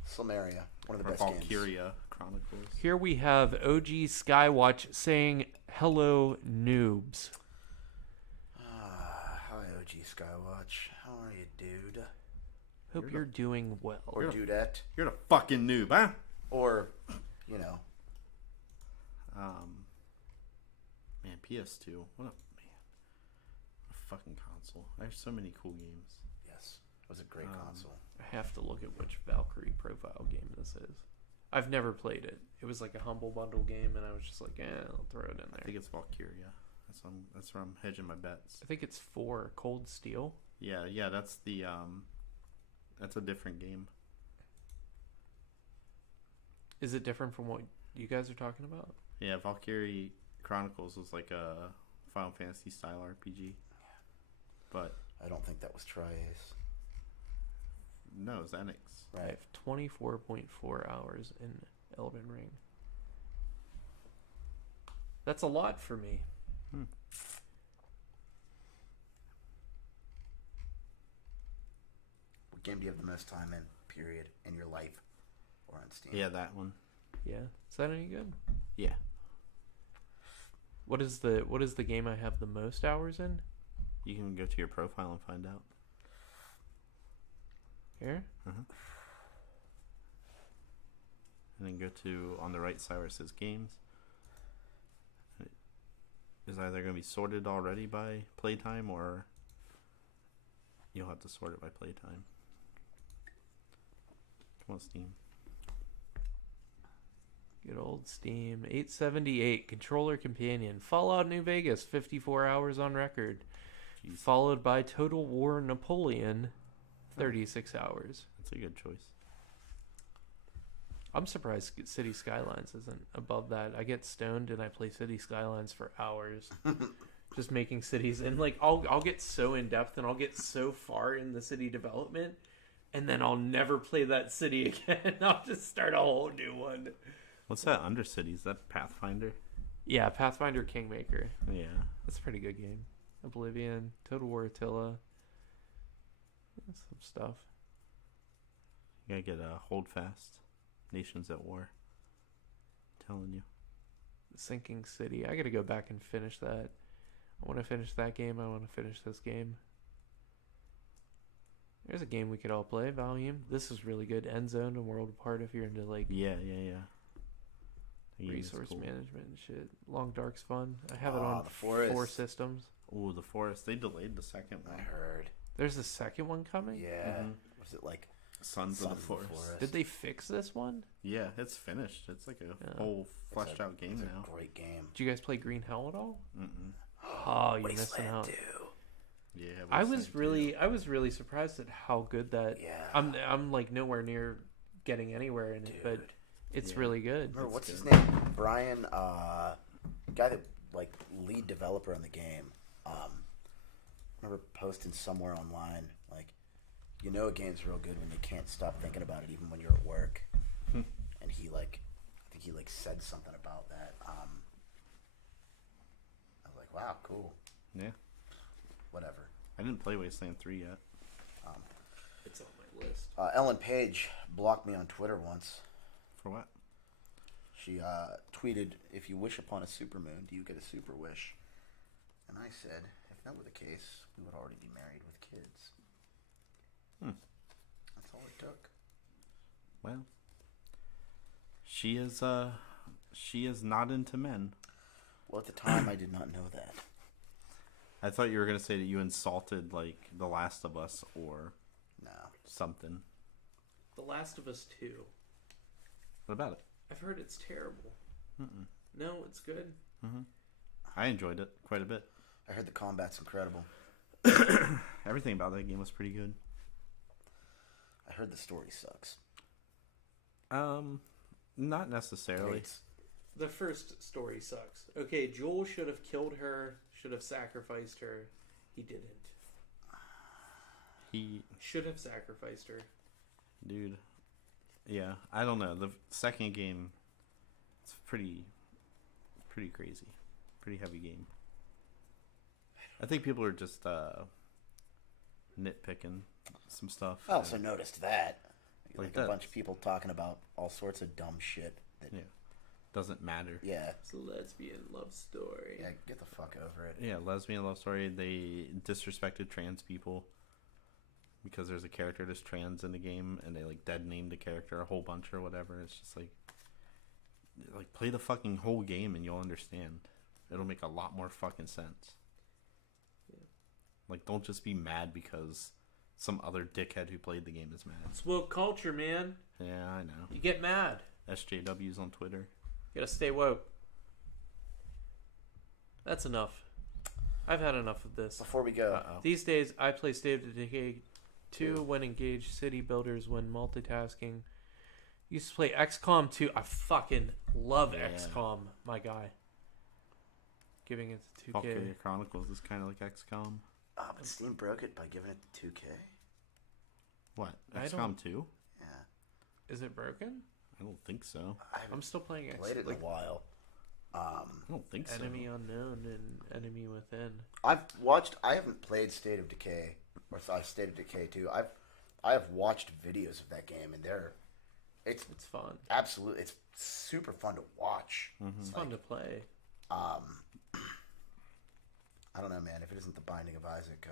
Silmeria, one of the Or best games. Valkyria Chronicles. Here we have OG Skywatch saying, "Hello, noobs." Hi, OG Skywatch. How are you, dude? Hope you're doing well. Or dudette. You're the fucking noob, huh? Or, you know. Man, PS2. What a fucking console. I have so many cool games. Yes, it was a great console. I have to look at which Valkyrie Profile game this is. I've never played it. It was like a humble bundle game, and I was just like, I'll throw it in I there. think it's Valkyria. That's where I'm hedging my bets. I think it's 4 Cold Steel. Yeah, that's the that's a different game. Is it different from what you guys are talking about? Yeah, Valkyrie Chronicles was like a Final Fantasy style RPG. But I don't think that was Tri-Ace. no, it's Enix. I Right. have 24.4 hours in Elden Ring. That's a lot for me. What game do you have the most time in, period, in your life? Or on Steam? Yeah, that one. Yeah. Is that any good? Yeah. What is the game I have the most hours in? You can go to your profile and find out. Here? And then go to on the right side where it says games. It's either going to be sorted already by playtime or you'll have to sort it by playtime. Come on, Steam. Good old Steam. 878 controller companion. Fallout New Vegas 54 hours on record. Jeez. Followed by Total War Napoleon 36 hours. That's a good choice. I'm surprised City Skylines isn't above that. I get stoned and I play City Skylines for hours. Just making cities, and like I'll get so in depth and I'll get so far in the city development, and then I'll never play that city again. I'll just start a whole new one. What's that Undercity? Is that Pathfinder? Yeah, Pathfinder Kingmaker. Yeah. That's a pretty good game. Oblivion, Total War Attila. Some stuff. You gotta get a Hold Fast. Nations at War. I'm telling you. Sinking City. I gotta go back and finish that. I want to finish that game. I want to finish this game. There's a game we could all play. Volume. This is really good. End Zone and World Apart if you're into like Yeah. The game is resource cool. management and shit. Long Dark's fun. I have it on The Forest. 4 systems. Ooh, the Forest. They delayed the second I one. heard. There's a second one coming? Yeah. Was it like Sons of the Forest. Did they fix this one? Yeah, it's finished. It's like a Yeah. whole fleshed out game It's now. a great game. Did you guys play Green Hell at all? Mm-mm. Oh, you're missing Wasteland out. 2. Yeah, I was really surprised at how good that. Yeah. I'm like nowhere near getting anywhere in it, but Dude. it's Yeah. really good. Remember, what's That's his good. name? Brian, guy that, like, lead developer on the game. Remember posting somewhere online, like, you know a game's real good when you can't stop thinking about it even when you're at work. And he, like, I think he, like, said something about that. I was like, wow, cool. Yeah. Whatever. I didn't play Wasteland 3 yet. It's on my list. Ellen Page blocked me on Twitter once. For what? She tweeted, "If you wish upon a supermoon, do you get a super wish?" And I said, if that were the case, we would already be married with kids. That's all it took. Well, she is not into men. Well, at the time, I did not know that. I thought you were gonna say that you insulted like The Last of Us or No. something. The Last of Us 2. What about it? I've heard it's terrible. Mm-mm. No, it's good. Mm-hmm. I enjoyed it quite a bit. I heard the combat's incredible. Everything about that game was pretty good. I heard the story sucks. Not necessarily. It's- The first story sucks. Okay, Joel should have killed her, should have sacrificed her. He didn't. He, Should have sacrificed her. dude. Yeah, I don't know. The second game, it's pretty crazy. Pretty heavy game. I think people are just nitpicking some stuff. I also noticed that. Like that. a bunch of people talking about all sorts of dumb shit. That, Yeah. Doesn't matter. yeah. It's a lesbian love story. Yeah, get the fuck over it. Yeah, lesbian love story. They disrespected trans people because there's a character that's trans in the game, and they like dead named the character a whole bunch or whatever. It's just like play the fucking whole game and you'll understand. It'll make a lot more fucking sense. Yeah. Like, don't just be mad because some other dickhead who played the game is mad. It's woke culture, man. Yeah, I know. You get mad. SJWs on Twitter. You gotta stay woke. That's enough. I've had enough of this. Before we go, Uh-oh. These days, I play State of Decay 2 when engaged, city builders when multitasking. Used to play XCOM 2. I fucking love Yeah. XCOM, my guy. Giving it to 2K. Valkyria Chronicles is kind of like XCOM. but Steam broke it by giving it to 2K. What? I XCOM don't- 2? Yeah, Is it broken? I don't think so. I haven't I'm still playing played it in a while. I don't think so. Enemy Unknown and Enemy Within. I haven't played State of Decay or State of Decay 2. I have watched videos of that game, and it's It's fun. absolutely, it's super fun to watch. It's fun to play. I don't know, man. If it isn't the Binding of Isaac,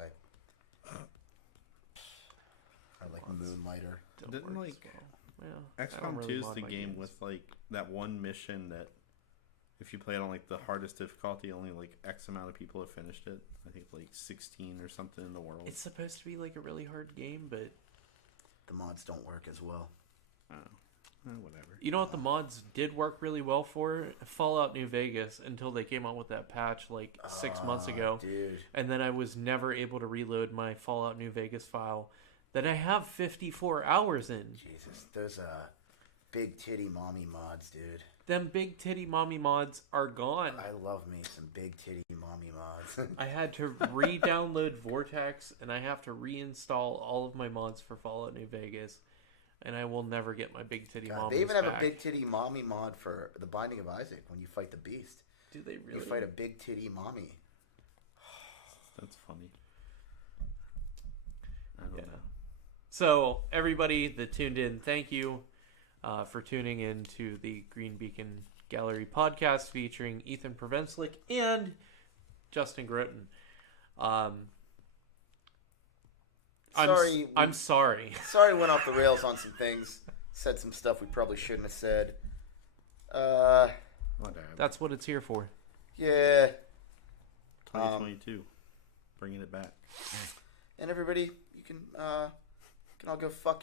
I like Moonlighter. Don't Didn't, work like, as well. Yeah, I don't XCOM really 2 is mod the my game games. with like that one mission that if you play it on like the hardest difficulty, only like X amount of people have finished it. I think like 16 or something in the world. It's supposed to be like a really hard game, but The mods don't work as well. Whatever. you know what the mods did work really well for? Fallout New Vegas until they came out with that patch like 6 months ago. Dude. And then I was never able to reload my Fallout New Vegas file that I have 54 hours in. Jesus, those big titty mommy mods, dude. Them big titty mommy mods are gone. I love me some big titty mommy mods. I had to re-download Vortex, and I have to reinstall all of my mods for Fallout New Vegas, and I will never get my big titty God, mommies they even have back. a big titty mommy mod for the Binding of Isaac when you fight the beast. Do they really? You fight a big titty mommy. That's funny. I don't Yeah. know. So, everybody that tuned in, thank you for tuning in to the Green Beacon Gallery podcast featuring Ethan Prevenslik and Justin Groten. Sorry, I'm sorry. Sorry, went off the rails on some things. Said some stuff we probably shouldn't have said. Whatever. That's what it's here for. Yeah. 2022. Bringing it back. And everybody, you can all go fuck